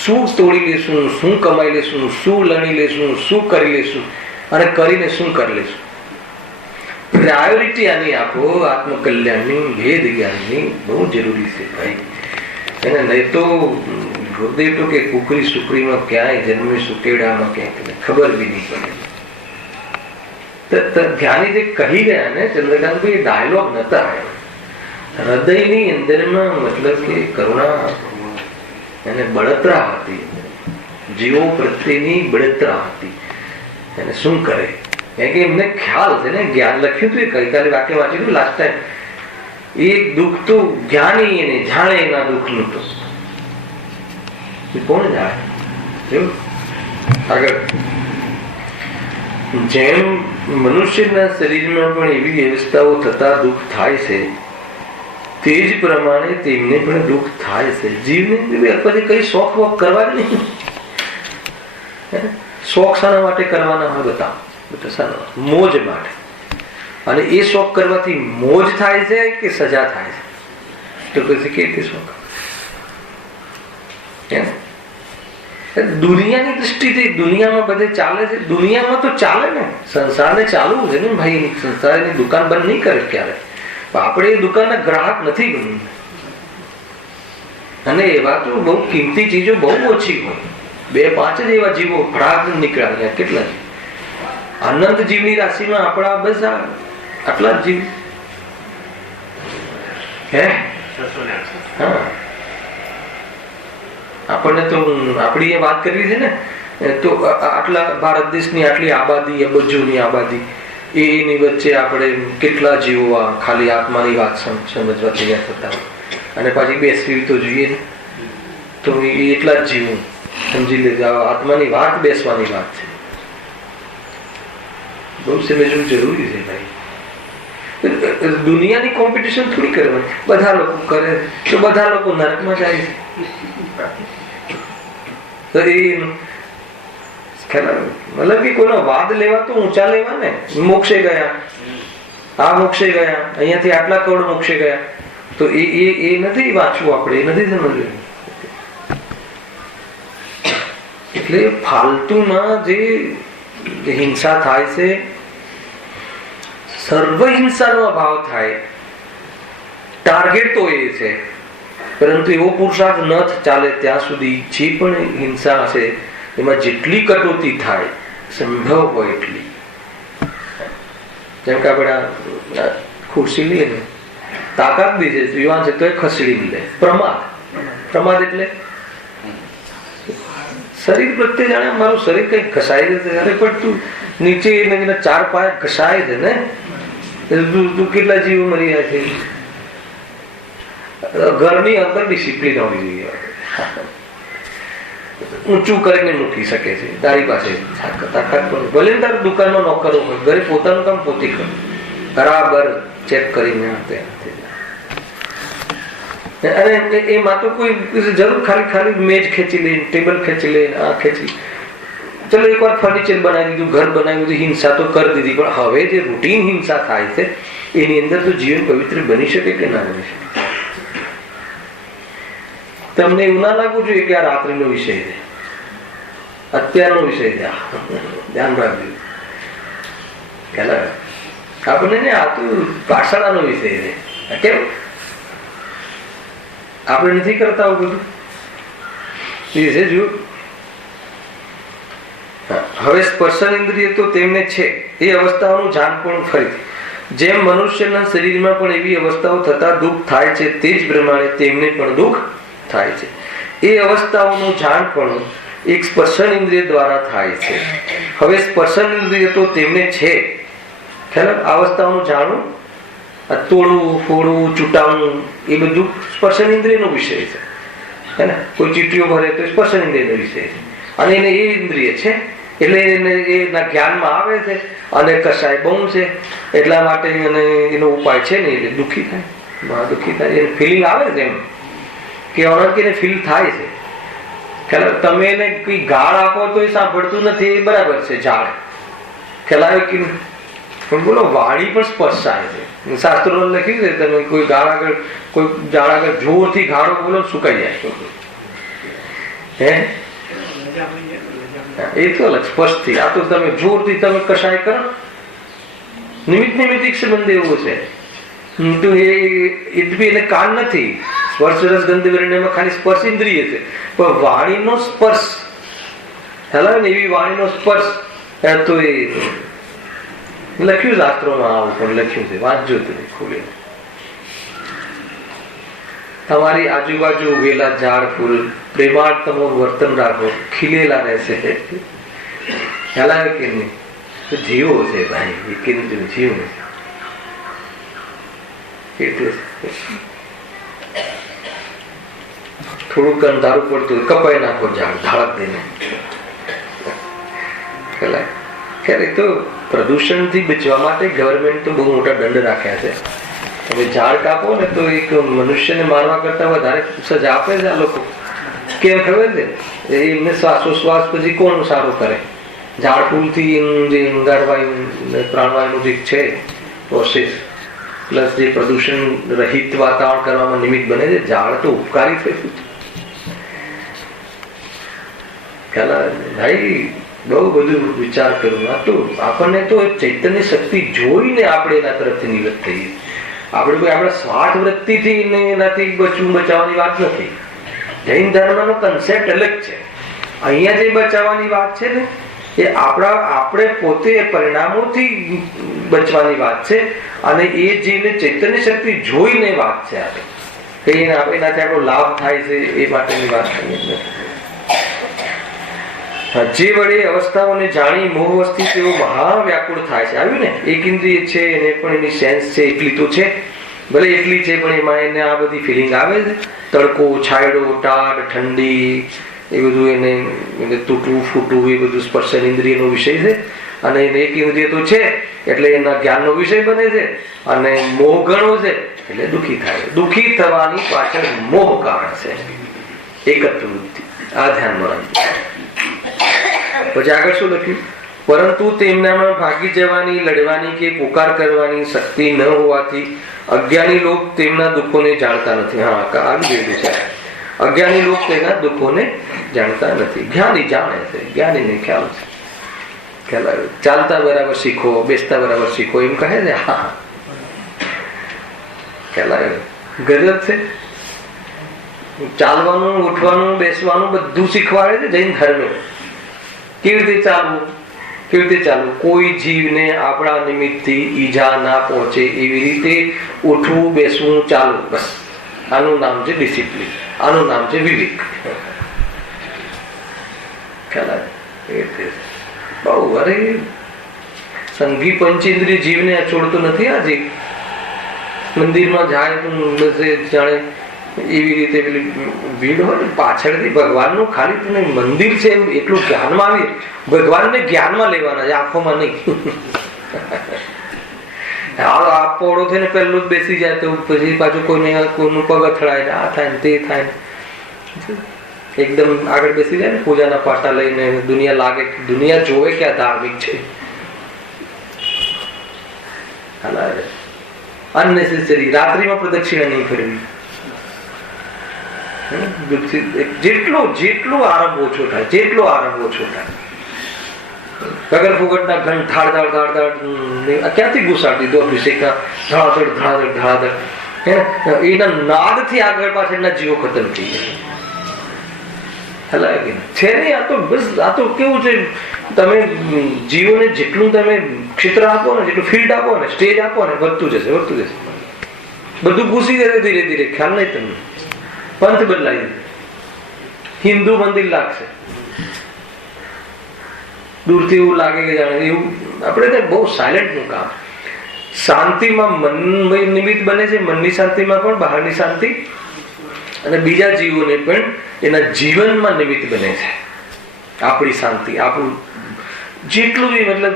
શું તોડી લેશું, શું કમાઈ લેશું, શું લણી લેશું, શું કરી લેશું, અને કરીને શું કરી લેશું? પ્રાયોરિટી આની આપો, આત્મકલ્યાણની, ભેદ જ્ઞાનની બહુ જરૂરી છે ભાઈ. એને નહીં તો ગુરુદેવ તો કે કુકરી સુકરીમાં ક્યાંય જન્મી, સુકેડામાં ક્યાંય ખબર બી નહીં પડે. જ્ઞાની જે કહી ગયા ને ચંદ્રકાંતભાઈ, એ ડાયલોગ નતા. હૃદયની અંદરમાં મતલબ કે કરુણા એને બળતરા હતી, જીવો પ્રત્યેની બળતરા હતી. એને શું કરે? કારણ કે એમને ખ્યાલ છે ને, જ્ઞાન લખ્યું હતું. એ ગઈકાલે વાક્ય વાંચ્યું હતું લાસ્ટ ટાઈમ. એક દુઃખ તો જ્ઞાની એને જાણે એના દુઃખનું તો કોણ જાણે? આગળ જેમ મનુષ્યના શરીરમાં પણ એવી વ્યવસ્થાઓ થતા દુઃખ થાય છે, તે જ પ્રમાણે તેમને પણ દુઃખ થાય છે. જીવને પછી કઈ શોખ વોખ કરવા જ નહીં. શોખ શાના માટે કરવાના હોય? બતાવો શાના? મોજ માટે. અને એ શોખ કરવાથી મોજ થાય છે કે સજા થાય છે? તો પછી કેવી શોખ? દુનિયાની દ્રષ્ટિથી દુનિયામાં બધે ચાલે છે. દુનિયામાં તો ચાલે ને, સંસારને ચાલવું છે ને ભાઈ. સંસારની દુકાન બંધ નહીં કરે ક્યારે. આપણે એ દુકાનના ગ્રાહક નથી બનવું. અને એવા તો બહુ કિંમતી ચીજો બહુ ઓછી હોય. 2-5 જ એવા જીવો ફળાગ નીકળ્યા. કેટલા છે? અનંત જીવની રાશિમાં આપણા બસ આટલા જ જીવ. હે હા, આપણને તો આપણી વાત કરવી છે ને, તો આટલા ભારત દેશની આટલી આબાદી, અબજોની આબાદી, એની વચ્ચે આપણે કેટલા જીવો ખાલી આત્માની વાત સમજવા તૈયાર થતા હોય. અને પાછી બેસવી તો જોઈએ ને, તો એટલા જ જીવો સમજી લેજો. આત્માની વાત બેસવાની વાત છે. બહુ સમજવું જરૂરી છે ભાઈ. દુનિયાની કોમ્પિટિશન થોડી કરવાની. બધા લોકો કરે તો બધા લોકો નરકમાં જાય છે. મતલબ કે કોઈનો વાદ લેવા તો ઊંચા લેવા ને. મોક્ષે ગયા, આ મોક્ષે ગયા, અહીંયાથી આટલા કરોડ મોક્ષે ગયા, તો એ નથી વાંચવું આપણે, એ નથી સમજવું. એટલે ફાલતુમાં જે હિંસા થાય છે, સર્વ હિંસાનો અભાવ થાય, ટાર્ગેટ તો એ છે, પરંતુ એવો પુરુષાર્થ ન ચાલે ત્યાં સુધી જે પણ હિંસા હશે એમાં જેટલી કટોતી થાય સંભવ હોય એટલી. જેમ કે આપણે ખુરશી લઈએ ને, તાકાત દીધે યુવાન છે તો એ ખસેડી લે. પ્રમાદ એટલે શરીર પ્રત્યે જાણે મારું શરીર કઈ ઘસાઈ જશે, અરે પણ તું નીચે 4 પાય ઘસાય છે ને, તું કેટલા જીવો મરી જાય છે. ઘરની અંદર ડિસિપ્લિન હોવી જોઈએ. ઊંચું કરીને મૂકી શકે છે તારી પાસે તાકાત, ભલે તારી દુકાનનો નોકરો હોય, ઘરે પોતાનું કામ પોતે કર, બરાબર ચેક કરીને. અને એમાં તો કોઈ જરૂર ખાલી મેજ ખેંચી લે, ટેબલ ખેંચી લે, આ ખેંચી, ચલો એકવાર ફર્નિચર બનાવી દીધું, ઘર બનાવી દીધું, હિંસા તો કરી દીધી, પણ હવે જે રૂટીન હિંસા થાય છે એની અંદર તો જીવન પવિત્ર બની શકે કે ના બની શકે? તમને એવું ના લાગવું જોઈએ કે આ રાત્રિનો વિષય છે, અત્યારનો વિષય છે, ધ્યાન રાખજો. આપણને ને આ તો પાઠશાળાનો વિષય છે. કેમ આપણે નથી કરતા આવું બધું? જો હવે સ્પર્શન ઇન્દ્રિય તો તેમને છે, એ અવસ્થાઓનું જાણ પણ ફરીથી જેમ મનુષ્યના શરીરમાં પણ એવી અવસ્થાઓ થતા દુઃખ થાય છે, તે જ પ્રમાણે તેમને પણ દુઃખ થાય છે. એ અવસ્થાઓનું જાણ પણ એક સ્પર્શન ઇન્દ્રિય દ્વારા થાય છે. હવે સ્પર્શન ઇન્દ્રિય તો તેમને છે, અવસ્થાઓનું જાણવું, તોડવું, ફોડવું, ચૂંટાવવું, એ બધું સ્પર્શન ઇન્દ્રિયનો વિષય છે, હે ને? કોઈ ચીટીઓ ભરે તો સ્પર્શન ઇન્દ્રિયનો વિષય છે, અને એને એ ઇન્દ્રિય છે એટલે એને એના જ્ઞાનમાં આવે છે અને કસાય બહુ છે, એટલા માટે એનો ઉપાય છે ને, એટલે દુઃખી થાય, દુઃખી થાય, એને ફિલિંગ આવે છે, એમ કે એને ફીલ થાય છે. તમે એને કઈ ગાળ આપો તો એ સાંભળતું નથી, એ બરાબર છે, ઝાડ ખેલાય કે પણ બોલો વાણી પણ સ્પર્શાય છે. શાસ્ત્રો લખ્યું છે, તમે કોઈ ગાળ આગળ, કોઈ ઝાડ આગળ જોરથી ગાળો બોલો સુકાઈ જાય, હે? એ તો અલગ સ્પર્શથી. આ તો તમે જોરથી તમે કશાય કરો, નિમિત્ત સંબંધ એવો છે. એને કાન નથી, સ્પર્શ રસ ગંધ વર્ણ્યમાં ખાલી સ્પર્શ ઇન્દ્રિય છે, પણ વાણીનો સ્પર્શ, હેલા ને, એવી વાણીનો સ્પર્શ તો એ લખ્યું શાસ્ત્રોમાં, આવું પણ લખ્યું છે, વાંચજો તમે ખોલી. તમારી આજુબાજુ ઉગેલા ઝાડ ફૂલ પ્રેમાર્થમો વર્તન રાખો, ખીલેલા રહેશે. હેલા કે નહીં? તો જીવો છે ભાઈ, એ કેન્દ્ર જીવ થોડુંક અંધારું પડતું કપાઈ નાખો ઝાડ, ધાડક દઈને. ખેર તો પ્રદૂષણથી બચવા માટે ગવર્મેન્ટ તો બહુ મોટા દંડ રાખ્યા છે. તમે ઝાડ કાપો ને તો એક મનુષ્યને મારવા કરતા વધારે સજા આપે છે આ લોકો. કેમ ખબર છે? એમને શ્વાસોશ્વાસ પછી કોણ સારું કરે? ઝાડ ફૂલથી જે અંગારવાયુ પ્રાણવાયુનું જે છે પ્રોસેસ, પ્લસ જે પ્રદૂષણ રહિત વાતાવરણ કરવામાં નિમિત્ત બને છે, ઝાડ તો ઉપકારી થયું છે. ભાઈ બહુ બધું વિચાર કરું. આ તો આપણને તો ચૈતન્ય શક્તિ જોઈને આપણે એના તરફથી નિવૃત્ત થઈએ. આપણે કોઈ આપણા સ્વાર્થ વૃત્તિથી એનાથી બચાવવાની વાત નથી. જૈન ધર્મનો કન્સેપ્ટ અલગ છે. અહીંયા જે બચાવવાની વાત છે ને, એ આપણે પોતે પરિણામોથી બચવાની વાત છે, અને એ જેને ચૈતન્ય શક્તિ જોઈને વાત છે. આપણે એનાથી આપણો લાભ થાય છે એ માટેની વાત કરીએ નથી. જે વડે અવસ્થાઓને જાણી મોહવસ્તી તેઓ મહાવ્યાકુળ થાય છે. આવ્યું ને? એક ઇન્દ્રિય છે, એને પણ એની સેન્સ છે, એટલી તો છે, ભલે એટલી છે, પણ એમાં એને આ બધી ફિલિંગ આવે છે. તડકો, છાયડો, ટાઢ, ઠંડી, એ બધું એને તૂટવું ફૂટવું, એ બધું સ્પર્શન ઇન્દ્રિયનો વિષય છે. અને એને એક ઇન્દ્રિય તો છે એટલે એના જ્ઞાનનો વિષય બને છે, અને મોહ ગણો છે એટલે દુઃખી થાય. દુઃખી થવાની પાછળ મોહ કારણ છે, એકત્વ વૃત્તિ. આ ધ્યાનમાં રાખજો. પછી આગળ શું લખ્યું? પરંતુ તેમનામાં ભાગી જવાની, લડવાની કે પોકાર કરવાની શક્તિ ન હોવાથી અજ્ઞાની લોક તેમના દુઃખોને જાણતા નથી. હા, આવી ગયેલું છે. અજ્ઞાની લોકો તેના દુઃખોને જાણતા નથી. જ્ઞાની જાણે છે, જ્ઞાનીને ખ્યાલ છે. ખ્યાલ આવ્યો. ચાલતા બરાબર શીખો, બેસતા બરાબર શીખો એમ કહે છે. હા, ખ્યાલ આવ્યો. ગજબ છે. ચાલવાનું, ઉઠવાનું, બેસવાનું બધું શીખવાડે છે જૈન ધર્મે. કેવી રીતે ચાલવું, કેવી રીતે ચાલવું, કોઈ જીવને આપણા નિમિત્તથી ઈજા ના પહોંચે એવી રીતે ઉઠવું, બેસવું, ચાલવું. બસ આનું નામ છે ડિસિપ્લિન, આનું નામ છે વિવેક. ખ્યાલ આવે? બહુ અરે સંઘી પંચેન્દ્રિય જીવને છોડતો નથી. આ જીવ મંદિરમાં જાય તો જાણે એવી રીતે પેલી ભીડ હોય પાછળથી ભગવાનનું ખાલી તમે મંદિર છે એમ એટલું જ્ઞાનમાં આવી, ભગવાનને જ્ઞાનમાં લેવાના છે, આંખોમાં નહીં. આ પોળો થઈને પહેલું જ બેસી જાય તો પછી પાછું કોઈનું પગ અથડાય, આ થાય ને તે થાય. એકદમ આગળ બેસી જાય ને પૂજાના પાટા લઈને, દુનિયા લાગે, દુનિયા જોવે કે આ ધાર્મિક છે. અનનેસેસરી રાત્રિમાં પ્રદક્ષિણા નહીં કરવી. જેટલો આરંભ ઓછો થાય, જેટલો આરંભ ઓછો થાય. વગર ફુગટના ઘંટ ધાડ ક્યાંથી ઘુસાડી દીધો અભિષેકના ધડાધડ ધડાધડ ધડાધડ. એના નાદથી આગળ પાછળના જીવો ખતમ થઈ જાય. છે નહીં. આ તો બસ આ તો કેવું છે, તમે જીવોને જેટલું તમે ક્ષેત્ર આપો ને, જેટલું ફિલ્ડ આપો ને, સ્ટેજ આપો ને, વધતું જશે, વધતું જશે. બધું ઘૂસી જશે ધીરે ધીરે. ખ્યાલ નહીં તમને. પંથ બદલાઈ, હિન્દુ મંદિર લાગશે. દૂરથી એવું લાગે કે જાણે એવું. આપણે બહુ સાયલેન્ટ નું કામ. શાંતિમાં મન નિમિત્ત બને છે, મનની શાંતિમાં પણ બહારની શાંતિ, અને બીજા જીવોને પણ એના જીવનમાં નિમિત્ત બને છે. આપણી શાંતિ, આપણું જેટલું બી મતલબ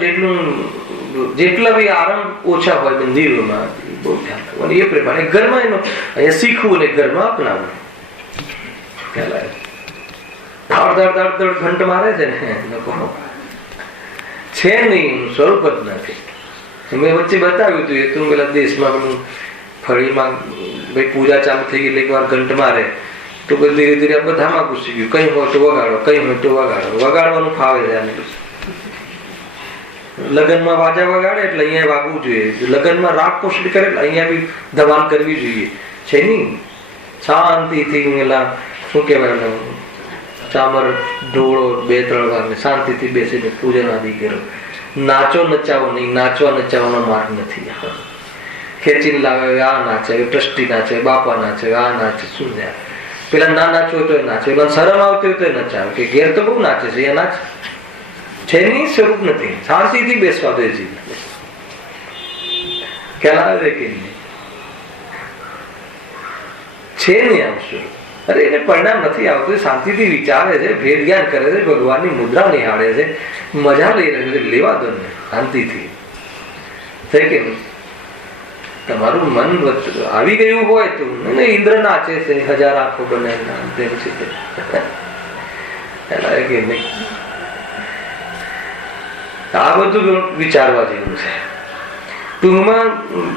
જેટલા બી આરંભ ઓછા હોય મંદિરોમાં, બહુ ધ્યાન રાખવાનું. એ પ્રમાણે ઘરમાં એનો અહીંયા શીખવું ને ઘરમાં અપનાવવું. ખ્યાલ આવે? ધડ ઘંટ મારે છે ને લોકો છે નહીં, સ્વરૂપ જ નથી. મેં વચ્ચે બતાવ્યું હતું, એ તો પેલા દેશમાં ફળીમાં ભાઈ પૂજા ચાલુ થઈ ગઈ, એક વાર ઘંટ મારે તો ધીરે ધીરે બધામાં ઘૂસી ગયું. કઈ હોય તો વગાડો, કઈ હોય તો વગાડો. વગાડવાનું ફાવે છે આને. લગ્નમાં વાજા વગાડે એટલે અહીંયા વાગવું જોઈએ. લગ્નમાં રાગ કોશિશ કરે એટલે અહીંયા બી ધમાલ કરવી જોઈએ. છે નહીં. શાંતિથી શું કહેવાય, ચામર ઢોળો 2-3 વાર શાંતિથી બેસીને પૂજન આદિ કરો. નાચો નચાવો નહીં. નાચવા નચાવવાનો માર્ગ નથી. ખેંચીને લાવે, આ નાચે, ટ્રસ્ટી નાચે, બાપા નાચે, આ નાચે. શું જાય? પેલા ના નાચવું હોય તો નાચે, પેલા શરમ આવતી હોય તો નચાવે. કે ઘેર તો બહુ નાચે છે, એ નાચ છે નહીં. સ્વરૂપ નથી. શાંતિથી બેસવા દે છે. ખ્યાલ આવે કે નહીં? છે નહીં આવશું. અરે એને પરિણામ નથી આવતું. શાંતિથી વિચારે છે, ભેદ જ્ઞાન કરે છે, ભગવાનની મુદ્રા નિહાળે છે, મજા લઈ રહ્યો છે. લેવા દો ને શાંતિથી. થઈ કે તમારું મન આવી ગયું હોય તો ઇન્દ્ર નાચે છે, 1000 આંખો બને તેમ છે. કે નહીં? આ બધું વિચારવા જેવું છે. ટૂંકમાં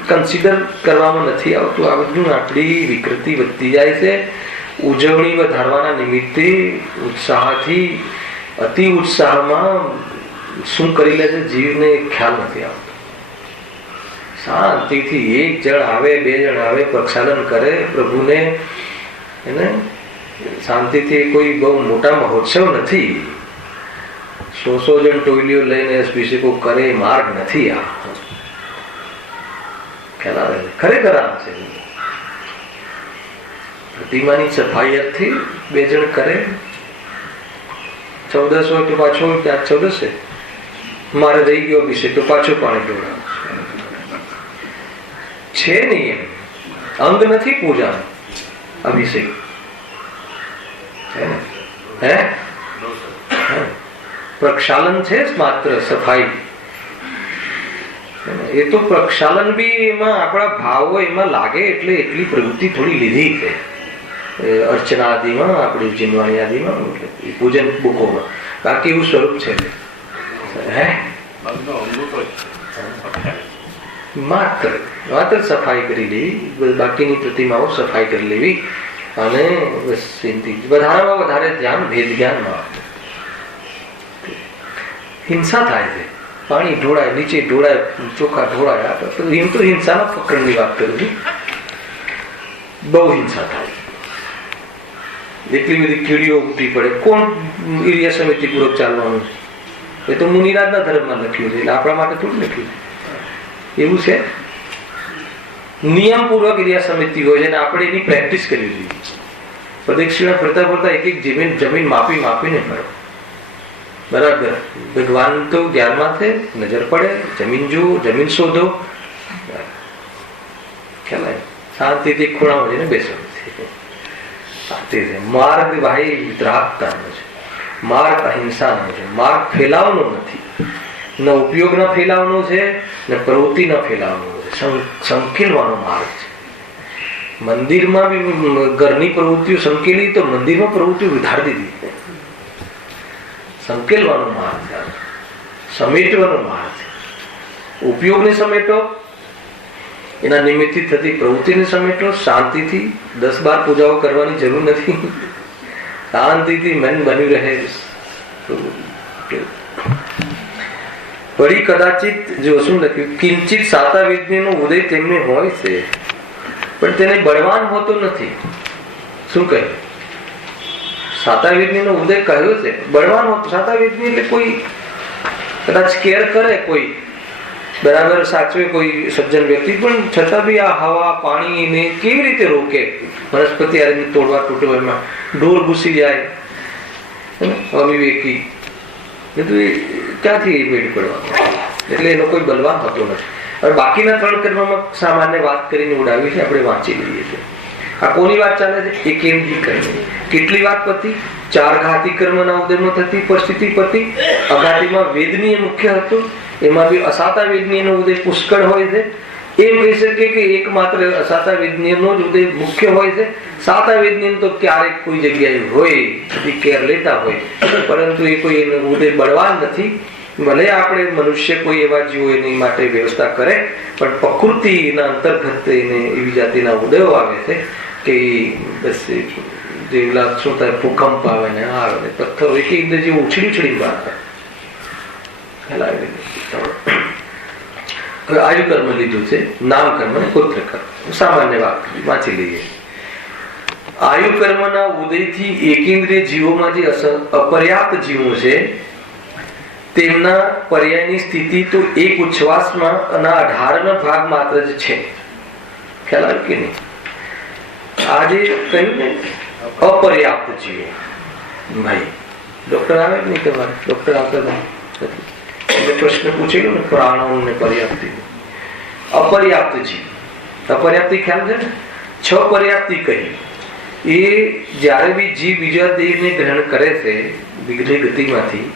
કન્સિડર કરવામાં નથી આવતું. આ બધું આપણી વિકૃતિ વધતી જાય છે. ઉજવણી વધારવાના નિમિત્તે ઉત્સાહથી અતિ ઉત્સાહમાં શું કરી લે છે જીવને ખ્યાલ નથી આવતો. શાંતિથી 1 જણ આવે, 2 જણ આવે, પ્રક્ષાલન કરે પ્રભુને. એને શાંતિથી કોઈ બહુ મોટા મહોત્સવ નથી. 100 જણ ટોયલીઓ લઈને અભિષેકો કરે માર્ગ નથી. આ ખ્યાલ આવે? ખરેખર આ છે. પ્રતિમાની સફાઈ થી 2 જણ કરે. 14 હોય તો પાછો ત્યાં 14 છે. મારે રહી ગયો અભિષેક તો પાછો પાણી ઢોળાવ છે નહીં. અંગ નથી પૂજા, અભિષેક હે પ્રક્ષાલન છે માત્ર સફાઈ. એ તો પ્રક્ષાલન બી એમાં આપણા ભાવો એમાં લાગે એટલે એટલી પ્રવૃત્તિ થોડી લીધી છે. અર્ચના આદિમાં, આપણી જીનવાણી આદિમાં, પૂજન બુકોમાં. બાકી એવું સ્વરૂપ છે. હે માત્ર સફાઈ કરી લેવી, બાકીની પ્રતિમાઓ સફાઈ કરી લેવી. અને બસ વધારેમાં વધારે ધ્યાન ભેદ જ્ઞાનમાં. હિંસા થાય છે, પાણી ઢોળાય, નીચે ઢોળાય, ચોખા ઢોળાય. હું તો હિંસાના પ્રકરણની વાત કરું છું. બહુ હિંસા થાય, એટલી બધી કીડીઓ ઉઠી પડે. કોણ એરિયા સમિતિ પૂર્વક ચાલવાનું છે? એ તો મુનિરાજના ધર્મમાં લખ્યું છે, એટલે આપણા માટે થોડું લખ્યું છે. એવું છે, નિયમ પૂર્વક એરિયા સમિતિ હોય છે, આપણે એની પ્રેક્ટિસ કરવી જોઈએ. પ્રદક્ષિણા ફરતા ફરતા એક એક જમીન માપીને ફરો. બરાબર, ભગવાન તો જ્ઞાનમાં છે, નજર પડે, જમીન જુઓ, જમીન શોધો, ખ્યાલ શાંતિથી ખૂણામાં જઈને બેસો. માર્ગ ભાઈ વિતરાગતાનો છે, માર્ગ અહિંસાનો છે, માર્ગ ફેલાવવાનો નથી, ન ઉપયોગના ફેલાવવાનો છે, ને પ્રવૃત્તિના ફેલાવવાનો છે, સંકેલવાનો માર્ગ છે. મંદિરમાં બી ઘરની પ્રવૃત્તિઓ સંકેલી તો મંદિરમાં પ્રવૃત્તિઓ વધારી દીધી. સંકેલવાનો માર્ગ છે, સમેટવાનો માર્ગ છે. ઉપયોગને સમેટો, એના નિમિત્તથી થતી પ્રવૃત્તિને સમેટો. શાંતિથી 10-12 પૂજાઓ કરવાની જરૂર નથી, શાંતિથી મન બન્યું રહે. વળી કદાચિત જો શું લખ્યું, કિંચિત સાતા વિજ્ઞાનનો ઉદય તેમને હોય છે, પણ તેને બળવાન હોતો નથી. શું કહ્યું? સાતા વિજ્ઞાનનો ઉદય કહ્યો છે, બળવાન હોતો. સાતા વિજ્ઞાન એટલે કોઈ કદાચ કેર કરે, કોઈ બરાબર સાચવે, કોઈ સજ્જન વ્યક્તિ, પણ છતાં બી આ હવા પાણીને કેવી રીતે રોકે? વનસ્પતિ આને તોડવા તૂટવા, એમાં ઢોર ઘૂસી જાય, અવિવેકી, ક્યાંથી ભેટ પડવાનું? એટલે એનો કોઈ બલવાન હોતો નથી. હવે બાકીના 3 કર્મમાં સામાન્ય વાત કરીને ઉડાવી છે, આપણે વાંચી લઈએ છીએ. આ કોની વાત ચાલે છે? એકેન્દ્રી કર્મ. કેટલી વાત પતી? 4 ઘાતી કર્મના ઉદયમાં થતી પરિસ્થિતિ પતી. અઘાતીમાં વેદનીય મુખ્ય હતું, એમાં બી અસાતા વેદનીયનો ઉદય પુષ્કળ હોય છે. એમ કહી શકીએ કે એકમાત્ર અસાતા વેદનીયનો જ ઉદય મુખ્ય હોય છે. સાતા વેદનીય તો ક્યારેક કોઈ જગ્યાએ હોય, કેર લેતા હોય, પરંતુ એ કોઈ એનો ઉદય બળવાન નથી. ભલે આપણે મનુષ્ય કોઈ એવા જીવો એની માટે વ્યવસ્થા કરે, પણ પ્રકૃતિના અંતર્ગત એને એવી જાતિના ઉદયો આવે છે કે બસ જેવલા શું થાય, ભૂકંપ આવે ને આવે, પથ્થર એક એકદમ જેવું ઉછળી વાત થાય. હવે આયુ કર્મ લીધું છે, નામ કર્મ અને પુત્ર કર્મ. સામાન્ય વાત વાંચી લઈએ. આયુ કર્મના ઉદયથી એકેન્દ્રીય જીવોમાં જે અપર્યાપ્ત જીવો છે, તેમના પર્યાયની સ્થિતિ તો એક ઉચ્છ્વાસમાં અને 18 ભાગ માત્ર જ છે. ખ્યાલ આવ્યો કે નહીં? આજે કહ્યું ને અપર્યાપ્ત જીવો. ભાઈ ડોક્ટર આવે કે નહીં તમારે? ડોક્ટર આવતા નથી. પ્રશ્ન પૂછેલો ને પ્રાણો ને પર્યાપ્તિ. અપર્યાપ્ત જીવ, અપર્યાપ્તિ ખ્યાલ છે ને? 6 પર્યાપ્તિ કહી. એ જયારે બી જીવ બીજા દેહને ગ્રહણ કરે છે વિઘ્ન ગતિમાંથી,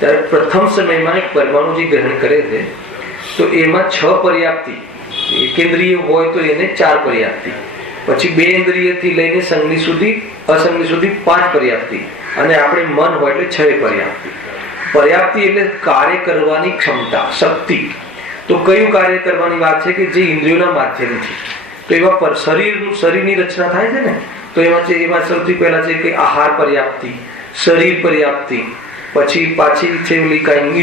ત્યારે પ્રથમ સમયમાં એક પરમાણુ જે ગ્રહણ કરે છે, તો એમાં 6 પર્યાપ્તિ. એકેન્દ્રિય હોય તો એને 4 પર્યાપ્તિ, પછી 2 ઇન્દ્રિયથી લઈને સંજ્ઞી સુધી, અસંજ્ઞી સુધી 5 પર્યાપ્તિ, અને આપણે મન હોય એટલે 6 પર્યાપ્તિ. પર્યાપ્તિ એટલે કાર્ય કરવાની ક્ષમતા, શક્તિ. તો કયું કાર્ય કરવાની વાત છે? કે જે ઇન્દ્રિયોના માધ્યમથી. તો એવા શરીરની રચના થાય છે ને, તો એમાં સૌથી પહેલા છે કે આહાર પર્યાપ્તિ, શરીર પર્યાપ્તિ, પછી પાછી છે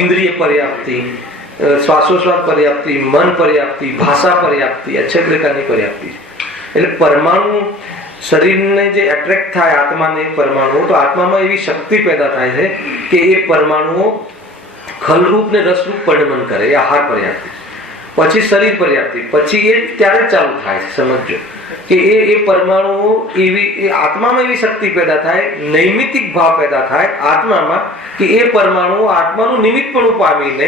ઇન્દ્રિય પર્યાપ્તિ, શ્વાસોશ્વાસ પર્યાપ્તિ, મન પર્યાપ્તિ, ભાષા પર્યાપ્તિ. આ 6 પ્રકારની પર્યાપ્તિ. એટલે પરમાણુ શરીરને જે એટ્રેક્ટ થાય આત્માને પરમાણુ, તો આત્મામાં એવી શક્તિ પેદા થાય છે કે એ પરમાણુઓ ખલરૂપ ને રસરૂપ પરિણમન કરે. એ આહાર પર્યાપ્તિ. પછી શરીર પર્યાપ્તિ, પછી એ ત્યારે ચાલુ થાય છે. સમજો કે એ પરમાણુઓ એવી આત્મામાં એવી શક્તિ પેદા થાય, નૈમિતિક ભાવ પેદા થાય આત્મામાં, કે એ પરમાણુઓ આત્માનું નિમિત્તપણું પામીને,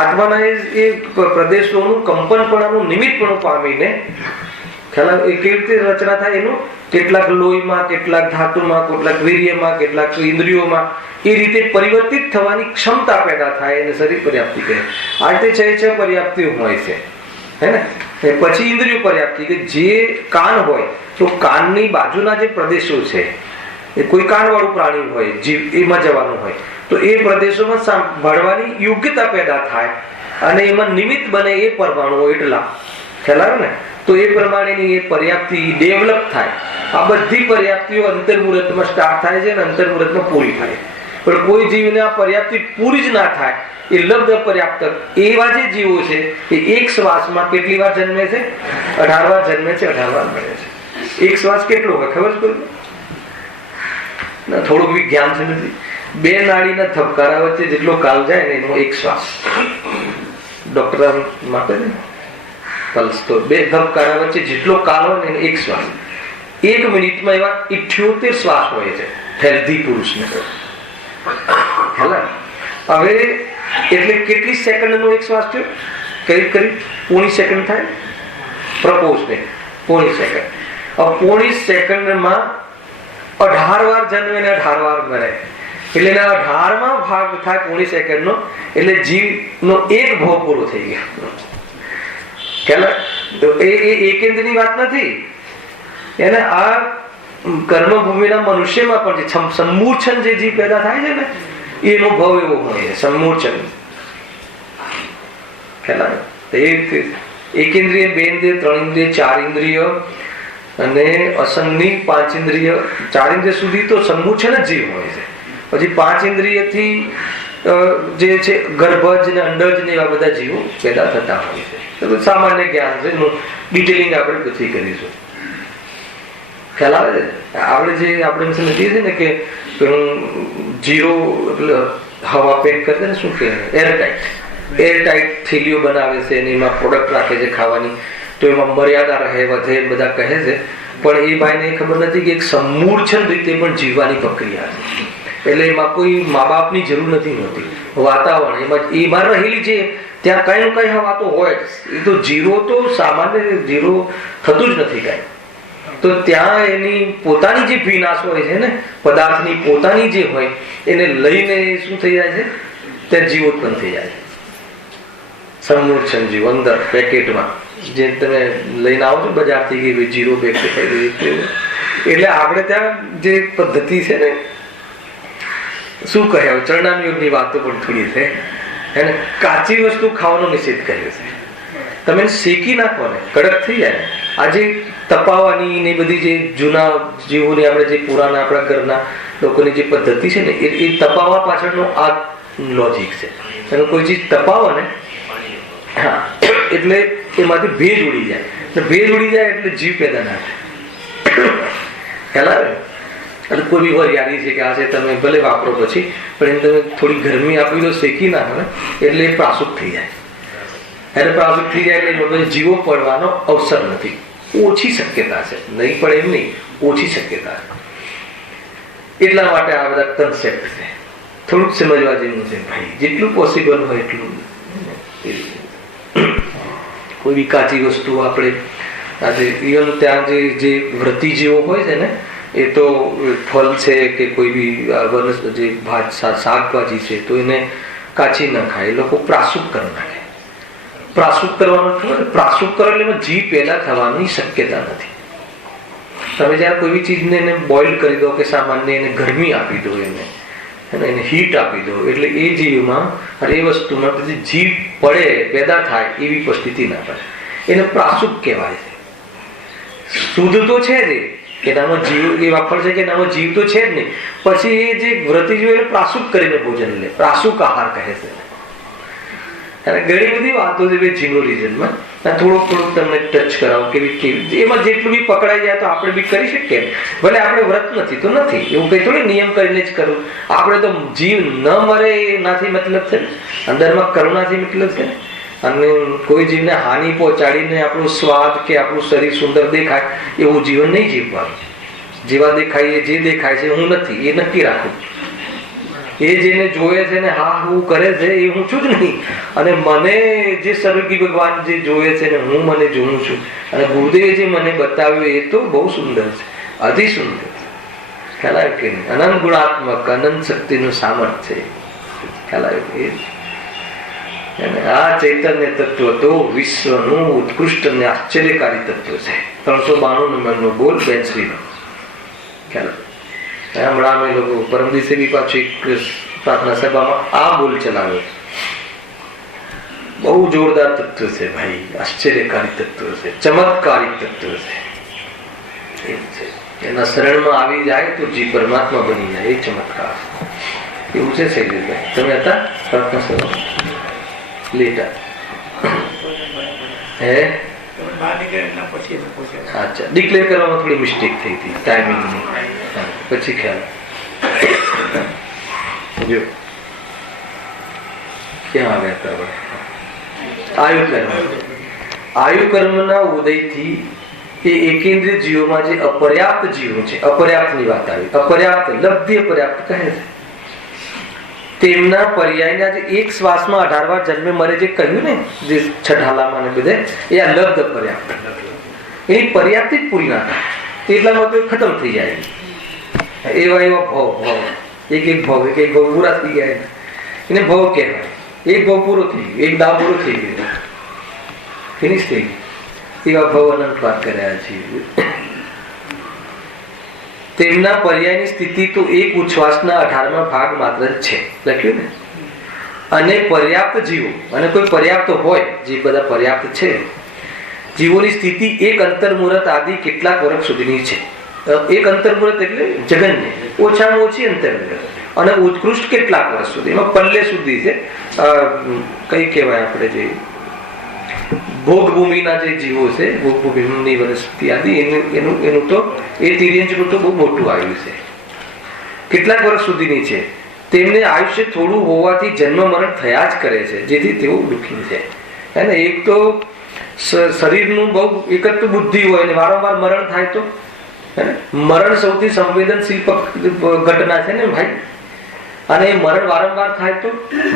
આત્માના એ પ્રદેશોનું કંપનપણાનું નિમિત્તપણું પામીને, ખ્યાલ એ કેવી રીતે રચના થાય એનું? કેટલાક લોહીમાં, કેટલાક ધાતુમાં, કેટલાક વીર્યમાં, કેટલાક ઇન્દ્રિયોમાં, એ રીતે પરિવર્તિત થવાની ક્ષમતા પેદા થાય, એને શરીર પર્યાપ્તિ કહે. આ રીતે 6 પર્યાપ્તિઓ હોય છે, હે ને? પછી ઇન્દ્રિયો પર્યાપ્તિ, કે જે કાન હોય તો કાનની બાજુના જે પ્રદેશો છે, એ કોઈ કાનવાળું પ્રાણી હોય, જીવ, એમાં જવાનું હોય, તો એ પ્રદેશોમાં સાંભળવાની યોગ્યતા પેદા થાય, અને એમાં નિમિત્ત બને એ પરમાણુઓ. એટલા ખ્યાલ આવે ને? તો એ પ્રમાણેની એ પર્યાપ્તિ ડેવલપ થાય. આ બધી પર્યાપ્તિઓ અંતર્મુહૂર્તમાં સ્ટાર્ટ થાય છે અને અંતર્મુહૂર્તમાં પૂરી થાય. પણ કોઈ જીવને આ પર્યાપ્તિ પૂરી જ ના થાય, એ લબ્ધ પર્યાપ્ત એવા જે જીવો છે એ એક શ્વાસમાં કેટલી વાર જન્મે છે? 18 વાર જન્મે છે, 18 વાર મળે છે. એક શ્વાસ કેટલો હોય ખબર છે? થોડુંક વિજ્ઞાન છે નથી. 2 નાડીના ધબકારા વચ્ચે જેટલો કાલ જાય ને એનો એક શ્વાસ. ડોક્ટર માટે ને પલ્સ તો 2 ધબકારા વચ્ચે જેટલો કાલ હોય ને એનો એક શ્વાસ. 1 મિનિટમાં એવા 78 શ્વાસ હોય છે હેલ્ધી પુરુષને. હવે એટલે કેટલી સેકન્ડનો એક શ્વાસ થયો? કરીબ 0.5 સેકન્ડ થાય. પ્રપોઝ ને 0.5 સેકન્ડ. હવે 0.5 સેકન્ડમાં 18 વાર જન્મે ને 18 વાર મરે. એટલે 18માં ભાગ થાય 0.5 સેકન્ડનો, એટલે જીવનો એક ભાવ પૂરો થઈ ગયો. તો એ એકેન્દ્રની વાત નથી. એને આ કર્મભૂમિના મનુષ્યમાં પણ જે સમૂર્છન જે જીવ પેદા થાય છે ને એનો ભાવ એવો હોય છે સમૂર્છન. એકેન્દ્રિય, 2 ઇન્દ્રિય, 3 ઇન્દ્રિય, 4 ઇન્દ્રિય અને અસંગની 5 ઇન્દ્રિય, 4 ઇન્દ્રિય સુધી તો સમૂર્છન જ જીવ હોય છે. પછી 5 ઇન્દ્રિયથી જે છે ગર્ભજ ને અંડજ ને એવા બધા જીવો પેદા થતા હોય છે. સામાન્ય જ્ઞાન છે, એનું ડિટેલિંગ આપણે પછી કરીશું. ખ્યાલ આવે છે? આપણે સમજીએ છીએ ને કે જીરો એટલે હવા પેક કરે ને, શું કહેવાય, એરટાઈટ થેલીઓ બનાવે છે અને એમાં પ્રોડક્ટ રાખે છે ખાવાની. તો એમાં મર્યાદા રહે, વધે, બધા કહે છે. પણ એ ભાઈને ખબર નથી કે એક સમૂર્છન રીતે પણ જીવવાની પ્રક્રિયા છે. એટલે એમાં કોઈ મા બાપની જરૂર નથી હોતી. વાતાવરણ એમાં રહેલી છે, ત્યાં કઈ કઈ હવા તો હોય જ. એ તો જીરો તો સામાન્ય જીરો થતું જ નથી કાંઈ. તો ત્યાં એની પોતાની જે ભીનાશ હોય છે ને, પદાર્થની પોતાની જે હોય એને લઈને શું થઈ જાય છે? ત્યાં જીવ ઉત્પન્ન થઈ જાય છે. સમૂર્છન જીવ અંદર પેકેટમાં જે તમે લઈને આવો છો બજારથી કે જીરો પેકેટ થઈ ગઈ. એટલે આપણે ત્યાં જે પદ્ધતિ છે ને, શું કહે, ચરણામ યોગની વાતો પણ થોડી છે. એને કાચી વસ્તુ ખાવાનો નિષેધ કર્યો છે. તમે શેકી નાખો ને કડક થઈ જાય. આજે તપાવવાની ને બધી જે જૂના જીવોની આપણે જે પુરાના આપણા ઘરના લોકોની જે પદ્ધતિ છે ને એ તપાવવા પાછળનો આ લોજિક છે. તમે કોઈ ચીજ તપાવો ને, હા, એટલે એમાંથી ભેજ ઉડી જાય. ભેજ ઉડી જાય એટલે જીવ પેદા ના થાય. ખ્યાલ આવે? એટલે કોઈ બી વરિયાળી છે કે આ છે, તમે ભલે વાપરો પછી, પણ એને તમે થોડી ગરમી આપી દો, શેકી નાખો ને એટલે એ પ્રાસુક થઈ જાય. એને પ્રાસુક થઈ જાય એટલે જીવો પડવાનો અવસર નથી. ઓછી શક્યતા છે, નહીં પડે એમ નહીં, ઓછી શક્યતા છે. એટલા માટે આ બધા કન્સેપ્ટ છે, થોડુંક સમજવા જેવું છે ભાઈ. જેટલું પોસિબલ હોય એટલું. કોઈ બી કાચી વસ્તુ આપણે આજે ઇવન ત્યાં જે વ્રતિ જેવો હોય છે ને, એ તો ફળ છે કે કોઈ બી જે શાકભાજી છે તો એને કાચી ન ખાય. એ લોકો પ્રાસુક કરી નાખે. પ્રાસુક કરવાનું ખબર? પ્રાસુક કરો એટલે એમાં જીવ પેદા થવાની શક્યતા નથી. તમે જયારે કોઈ બી ચીજને એને બોઇલ કરી દો કે સામાન્ય એને ગરમી આપી દો, એને હીટ આપી દો, એટલે એ જીવમાં અને એ વસ્તુમાં પછી જીવ પડે, પેદા થાય એવી પરિસ્થિતિ ના પડે. એને પ્રાસુક કહેવાય છે. શુદ્ધ તો છે જ એનામાં જીવ, એ વાપર છે કે એનામાં જીવ તો છે જ નહીં. પછી એ જે વ્રતિ જીવ એને પ્રાસુક કરીને ભોજન લે, પ્રાસુક આહાર કહે છે. અને ઘણી બધી વાતો છે જીનો રીઝનમાં. થોડુંક તમને ટચ કરાવો કેવી એમાં જેટલું બી પકડાઈ જાય તો આપણે બી કરી શકીએ. ભલે આપણે વ્રત નથી તો નથી, એવું કઈ થોડી નિયમ કરીને જ કરવું. આપણે તો જીવ ન મરે એનાથી મતલબ છે, અંદરમાં કરુણાથી મતલબ છે. અને કોઈ જીવને હાનિ પહોંચાડીને આપણું સ્વાદ કે આપણું શરીર સુંદર દેખાય એવું જીવન નહીં જીવવાનું. જેવા દેખાય જે દેખાય છે હું નથી એ નક્કી રાખું. એ જેને જોવે છે ને હા હું કરે છે એ હું છું જ નહીં. અને મને જે સર્વગી ભગવાન જે જોવે છે ને હું મને જોઉં છું, અને ગુરુદેવે જે મને બતાવ્યું એ તો બહુ સુંદર છે, અતિ સુંદર છે. ખ્યાલ આવ્યો કે નહીં? અનંત ગુણાત્મક, અનંત શક્તિનું સામર્થ્ય છે. ખ્યાલ આવ્યો? આ ચૈતન્ય તત્વ તો વિશ્વનું ઉત્કૃષ્ટ અને આશ્ચર્યકારી તત્વ છે. 392 નંબરનો બોલ બેન્સરીનો. ખ્યાલ? હમણાં અમે લોકો પરમ દિવસે બી પાછું એક પ્રાર્થના સભામાં આ બોલ ચલાવ્યો. બહુ જોરદાર તત્વ છે ભાઈ, આશ્ચર્યકારી તત્વ છે, ચમત્કારી તત્વ છે. એના શરણમાં આવી જાય તો જી પરમાત્મા બની જાય. એ ચમત્કાર એવું છે શૈલેષભાઈ. તમે હતા લેટા હે? અચ્છા, ડિક્લેર કરવામાં થોડી મિસ્ટેક થઈ હતી ટાઈમિંગની, પછી ખ્યાલ. જો ક્યાં આવ્યા હતા? આયુકર્મ. આયુકર્મના ઉદયથી એ એકેન્દ્રિય જીવોમાં જે અપર્યાપ્ત જીવો છે, અપર્યાપ્તની વાત આવી. અપર્યાપ્ત લબ્ધિ અપર્યાપ્ત કહે છે. તેમના પર્યાયના જે એક શ્વાસમાં 18 વાર જન્મે મરે જે કહ્યું ને, જે છઠાલામાં ને બધે, એ આ લબ્ધ અપર્યાપ્ત. એની પર્યાપ્તિ જ પૂરી ના થાય એટલામાં તો ખતમ થઈ જાય. એવા એવા ભાવ એક ભાવ પૂરા થઈ ગયા એને ભાવ કહેવાય. એક ભાવ પૂરો થઈ ગયો, એક દાવ પૂરો થઈ ગયો, ફિનિશ થઈ ગયું. એવા ભાવ અનંત વાત કર્યા છે. તેમના પર્યાયની સ્થિતિ તો એક ઉચ્છ્વાસના 18મા ભાગ માત્ર જ છે, લખ્યું ને. અને પર્યાપ્ત જીવો, અને કોઈ પર્યાપ્ત હોય, જે બધા પર્યાપ્ત છે જીવોની સ્થિતિ એક અંતર્મુહૂર્ત આદિ કેટલાક વર્ષ સુધીની છે. એક અંતર્મુહૂર્ત એટલે જગન્ય, ઓછામાં ઓછી અંતર્મુહૂર્ત, અને ઉત્કૃષ્ટ કેટલાક વર્ષ સુધી, એમાં પલ્લે સુધી છે. કઈ કહેવાય આપણે જે ભોગભૂમિના જે જીવો છે, ભોગભૂમિની વનસ્પતિ આદિ, એનું તો એ તિર્યંજનું તો બહુ મોટું આવ્યું છે, કેટલાક વર્ષ સુધીની છે. તેમને આયુષ્ય થોડું હોવાથી જન્મ મરણ થયા જ કરે છે, જેથી તેઓ દુઃખી છે. હે ને? એક તો શરીરનું બહુ, એક જ તો બુદ્ધિ હોય ને વારંવાર મરણ થાય તો મરણ સૌથી સંવેદનશીલ ઘટના છે ને ભાઈ. અને એ મરણ વારંવાર થાય તો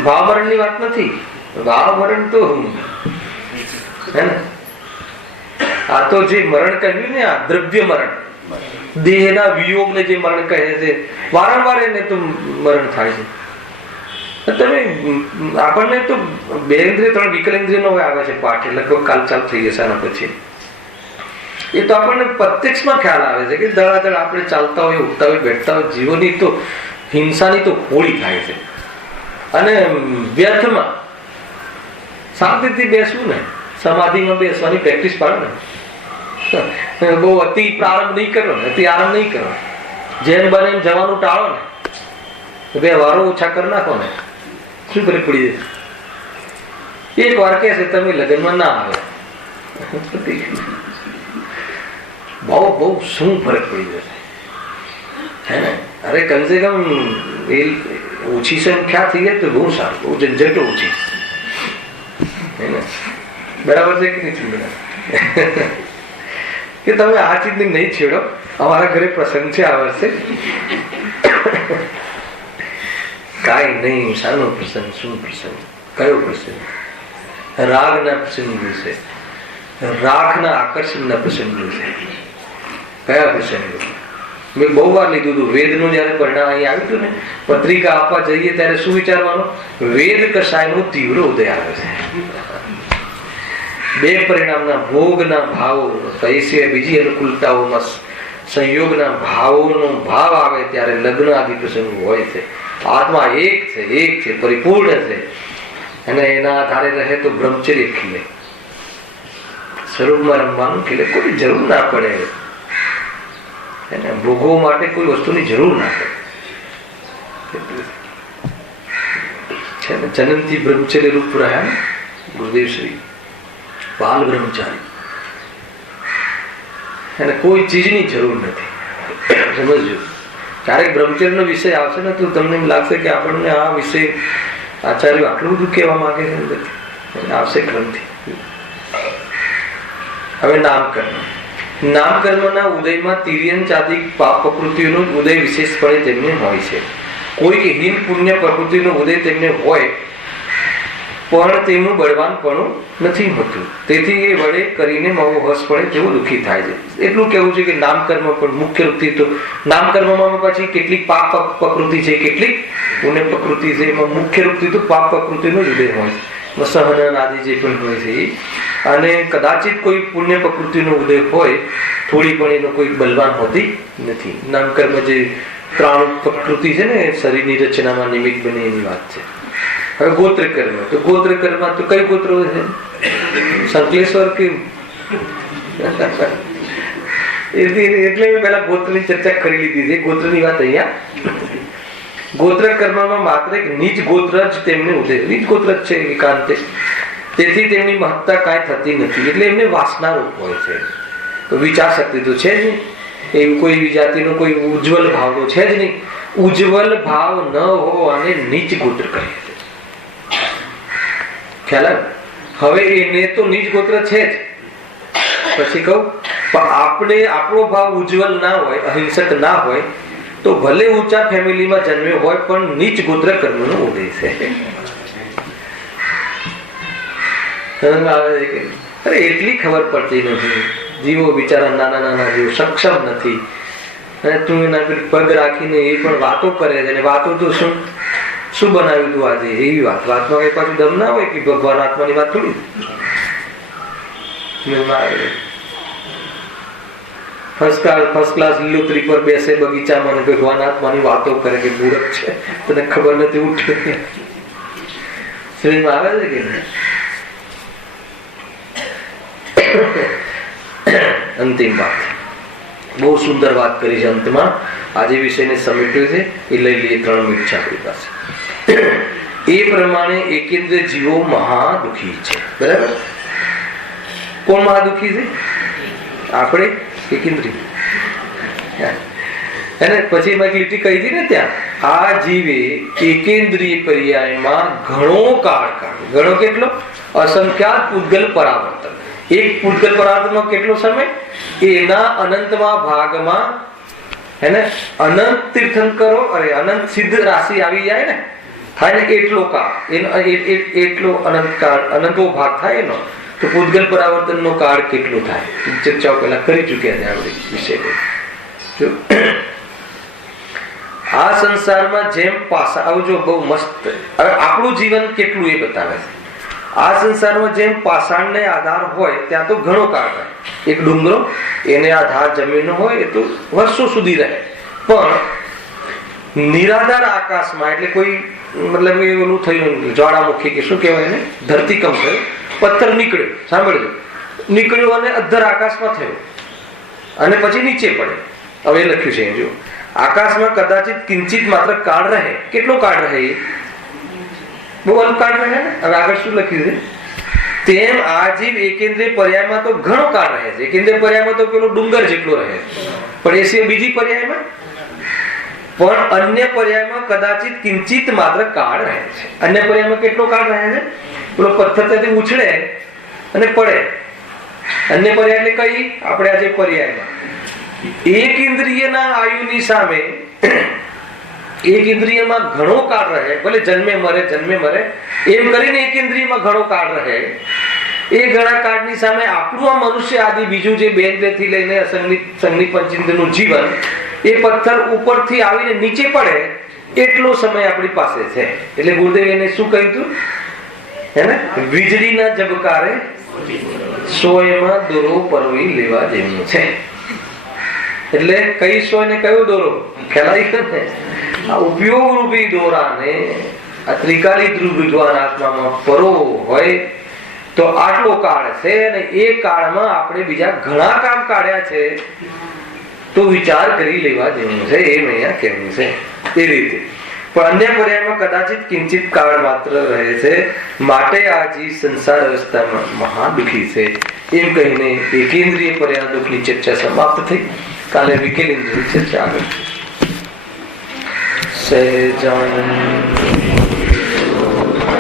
ભાવ મરણની વાત નથી. ભાવ મરણ તો હે ને, આ તો જે મરણ કહ્યું ને, આ દ્રવ્ય મરણ, દેહના વિયોગને જે મરણ કહે છે, વારંવાર એને તો મરણ થાય છે. તમે આપણને તો 2 ઇન્દ્રિય 3 વિકલેન્દ્રિય નો આવે છે પાઠ, લગભગ કાલ ચાલુ થઈ જશે આના પછી. એ તો આપણને પ્રત્યક્ષમાં ખ્યાલ આવે છે કે દળાદળ આપણે ચાલતા હોય, ઉઠતા હોય, બેઠતા હોય, જીવોની તો હિંસાની તો હોળી થાય છે. અને વ્યર્થમાં શાંતિથી બેસવું ને, સમાધિમાં બેસવાની પ્રેક્ટિસ પાડો ને. બહુ અતિ પ્રારંભ નહીં કરો ને, અતિ આરંભ નહીં કરો. જેમ બને એમ જવાનું ટાળો ને, 2 વારો ઓછા કરી નાખો ને, શું ફરક પડી જશે? એક વાર કે છે તમે લગ્નમાં ના આવે, બહુ શું ફરક પડી જશે? હે ને? અરે કમસે કમ એ ઓછી સંખ્યા થઈ જાય તો બહુ સારું, બહુ ઝંઝટ ઓછી. હે ને? બરાબર છે કે નહીં? કે તમે આ ચીજને નહીં છેડો. અમારા ઘરે પ્રસંગ છે આ વર્ષે. કાંઈ નહીં, શાનો પ્રસંગ? શું પ્રસંગ? કયો પ્રસંગ? રાગના પ્રસંગ છે, રાખના આકર્ષણના પ્રસંગ છે. કયા પ્રસંગો? મેં બહુ વાર લીધું હતું. વેદનું જયારે પરિણામ અહીં આવ્યું હતું ને, પત્રિકા આપવા જઈએ ત્યારે શું વિચારવાનું? વેદ કષાયનો તીવ્ર ઉદય આવે છે. 2 પરિણામના ભોગના ભાવો, એ સિવાય બીજી અનુકૂળતાઓમાં સંયોગના ભાવોનો ભાવ આવે ત્યારે લગ્ન આદિ પ્રસંગો હોય છે. આત્મા એક છે, પરિપૂર્ણ છે, અને એના આધારે રહે તો બ્રહ્મચર્ય ખીલે. સ્વરૂપમાં રમવાનું ખીલે, કોઈ જરૂર ના પડે. એને ભોગવો માટે કોઈ વસ્તુની જરૂર ના પડે. જન્મથી બ્રહ્મચર્ય રૂપ રહ્યા ને ગુરુદેવ શ્રી બાલ બ્રહ્મચારી. એને કોઈ ચીજની જરૂર નથી. સમજજો, ક્યારેક બ્રહ્મચર્યનો વિષય આવશે ને તો તમને એમ લાગશે કે આપણને આ વિષય આચાર્ય આટલું બધું કહેવા માંગે છે. આવશે ક્રમથી. હવે નામકર્મના ઉદયમાં તિર્યંચ આદિ પાપ પ્રકૃતિઓનો ઉદય વિશેષપણે તેમને હોય છે. કોઈક હીન પુણ્ય પ્રકૃતિનો ઉદય તેમને હોય પણ તેમનું બળવાનપણું નથી હોતું. તેથી એ વડે કરીને મોહવશ પડે તેઓ દુઃખી થાય છે. એટલું કહેવું છે કે નામકર્મ પણ મુખ્ય રૂપથી તો નામકર્મમાં પછી કેટલીક પાપ પ્રકૃતિ છે, કેટલીક પુણ્ય પ્રકૃતિ છે. એમાં મુખ્ય રૂપથી તો પાપ પ્રકૃતિનો જ ઉદય હોય છે, સહન આદિ જે પણ હોય છે. અને કદાચિત કોઈ પુણ્ય પ્રકૃતિનો ઉદય હોય થોડી, પણ એનો કોઈ બલવાન હોતી નથી. નામકર્મ જે પ્રાણ પ્રકૃતિ છે ને, શરીરની રચનામાં નિમિત્ત બને એની વાત છે. હવે ગોત્ર કર્મ, તો ગોત્ર કર્મ તો કઈ ગોત્રો છે? સંકલેશ્વર કે એટલે પેલા ગોત્રની ચર્ચા કરી લીધી છે. ગોત્રની વાત અહીંયા ગોત્ર કર્મમાં માત્ર એક નીચ ગોત્ર જ તેમને ઉદય, નીચ ગોત્ર જ છે એકાંતે, તેથી તેમની મહત્તા કાંઈ થતી નથી. એટલે એમને વાસના રૂપ હોય છે. તો વિચાર શક્તિ તો છે જ નહીં, એવું કોઈ જાતિનો કોઈ ઉજ્જવલ ભાવ તો છે જ નહીં. ઉજ્જવલ ભાવ ન હોવાને નીચ ગોત્ર કહે છે. ખ્યાલ? હવે એને તો નીચ ગોત્ર છે જ. પછી કહું, પણ આપણે આપણો ભાવ ઉજ્જવલ ના હોય, અહિંસક ના હોય, તો ભલે ઊંચા ફેમિલીમાં જન્મ્યો હોય પણ નીચ ગોત્ર કર્મનો ઉદય છે. અરે એટલી ખબર પડતી નથી. જીવો બિચારા નાના નાના જીવો સક્ષમ નથી, અને તું એના પગ રાખીને એ પણ વાતો કરે છે. અને વાતો તો શું બનાવ્યું તું આજે, એવી વાતમાં કઈ પાછું દમ ના હોય કે ભગવાન આત્માની વાત થોડી. ફર્સ્ટ ક્લાસ લીલોતરી પર બેસે બગીચામાં અને ભગવાન આત્માની વાતો કરે કે મૂર્ખ છે, તને ખબર નથી ઉઠે. શ્રીમાં આવે છે કે અંતિમ વાત, બહુ સુંદર વાત કરી છે અંતમાં. આજે વિષયને સમેટ્યો છે એ લઈ લઈએ. 3 મિનિટ છે આપણી પાસે. એ પ્રમાણે એકેન્દ્ર જીવો મહાદુખી છે. બરાબર? કોણ મહાદુખી છે? આપણે એકેન્દ્રિય. અને પછી મેં લીટી કહી હતી ને ત્યાં, આ જીવે એકેન્દ્રિય પર્યાયમાં ઘણો કાળ કાઢ્યો. ઘણો કેટલો? અસંખ્યાત પૂતગલ પરાવર્તન. એક પૂતગલ પરાવર્તનમાં કેટલો સમય? એના અનંતમાં ભાગમાં હે ને અનંત તીર્થંકરો, અરે અનંત સિદ્ધ રાશિ આવી જાય ને, થાય ને એટલો કાળ, એટલો અનંત કાળ, અનંતો ભાગ થાય એનો. તો પૂતગલ પરાવર્તન નો કાળ કેટલો થાય? ચર્ચાઓ પહેલા કરી ચુક્યા છે આપણે વિષય. આ સંસારમાં જેમ પાસા આવજો, બહુ મસ્ત. હવે આપણું જીવન કેટલું એ બતાવે છે. આ સંસારમાં જેમ પાષાણને આધાર હોય ત્યાં તો ઘણો કાળ થાય. એક ડુંગરો, એને આધાર જમીન હોય એ તો વર્ષો સુધી રહે. પણ નિરાધાર આકાશમાં, એટલે કોઈ મતલબ એવું થયું જ્વાળામુખી કે શું કહેવાય એને, ધરતીકંપ થયો, પથ્થર નીકળ્યો, સાંભળજો, નીકળ્યો અને અધ્ધર આકાશમાં થયો અને પછી નીચે પડે. હવે લખ્યું છે જો, આકાશમાં કદાચિત કિંચિત માત્ર કાળ રહે. કેટલો કાળ રહે? બહુ અલ્પ કાળ રહે ને. હવે આગળ શું લખ્યું છે? તેમ આ જીવ એકેન્દ્રિય પર્યાયમાં તો ઘણો કાળ રહે છે. એકેન્દ્રિય પર્યાયમાં તો પેલો ડુંગર જેટલો રહે, પણ એ સિવાય બીજી પર્યાયમાં, પણ અન્ય પર્યાયમાં કદાચિત કિંચિત માત્ર કાળ રહે છે. અન્ય પર્યાયમાં કેટલો કાળ રહે છે? પેલો પથ્થર ત્યાંથી ઉછળે અને પડે. અન્ય પર્યાય એટલે કઈ? આપણે આજે પર્યાયમાં એક ઇન્દ્રિયના આયુની સામે એક ઇન્દ્રિયમાં ઘણો કાળ રહે, ભલે જન્મે મરે એમ કરીને એક ઇન્દ્રિયમાં ઘણો કાળ રહે. એ ઘણા કાળની સામે આપણું આ મનુષ્ય આદિ બીજું જે બેથી લઈને સંગની પંચેન્દ્રિયનું જીવન, એ પથ્થર ઉપરથી આવીને નીચે પડે એટલો સમય આપણી પાસે છે. એટલે ગુરુદેવ એને શું કહ્યું હતું? હે ને, વીજળીના ઝબકારે સોયમાં દોરો પરવી લેવા જેવું છે. એટલે કઈ સોય ને કયો દોરો ખેલાઈ ને? આ ઉપયોગ રૂપી દોરાને આ ત્રિકાળી ધ્રુવ વિદ્વાન આત્મામાં પરો હોય તો આટલો કાળ છે, અને એ કાળમાં આપણે બીજા ઘણા કામ કાઢ્યા છે, તો વિચાર કરી લેવા જેવું છે. એમ અહીંયા કહેવું છે એ રીતે. પણ અન્ય પર્યાયમાં કદાચિત કિંચિત કાળ માત્ર રહે છે, માટે આ જીવ સંસાર અવસ્થામાં મહાદુખી છે. એમ કહીને એકેન્દ્રિય પર્યાય દુઃખની ચર્ચા સમાપ્ત થઈ. કાલે વિકેલેન્દ્રિય ચર્ચા આગળ. સહેજાનંદ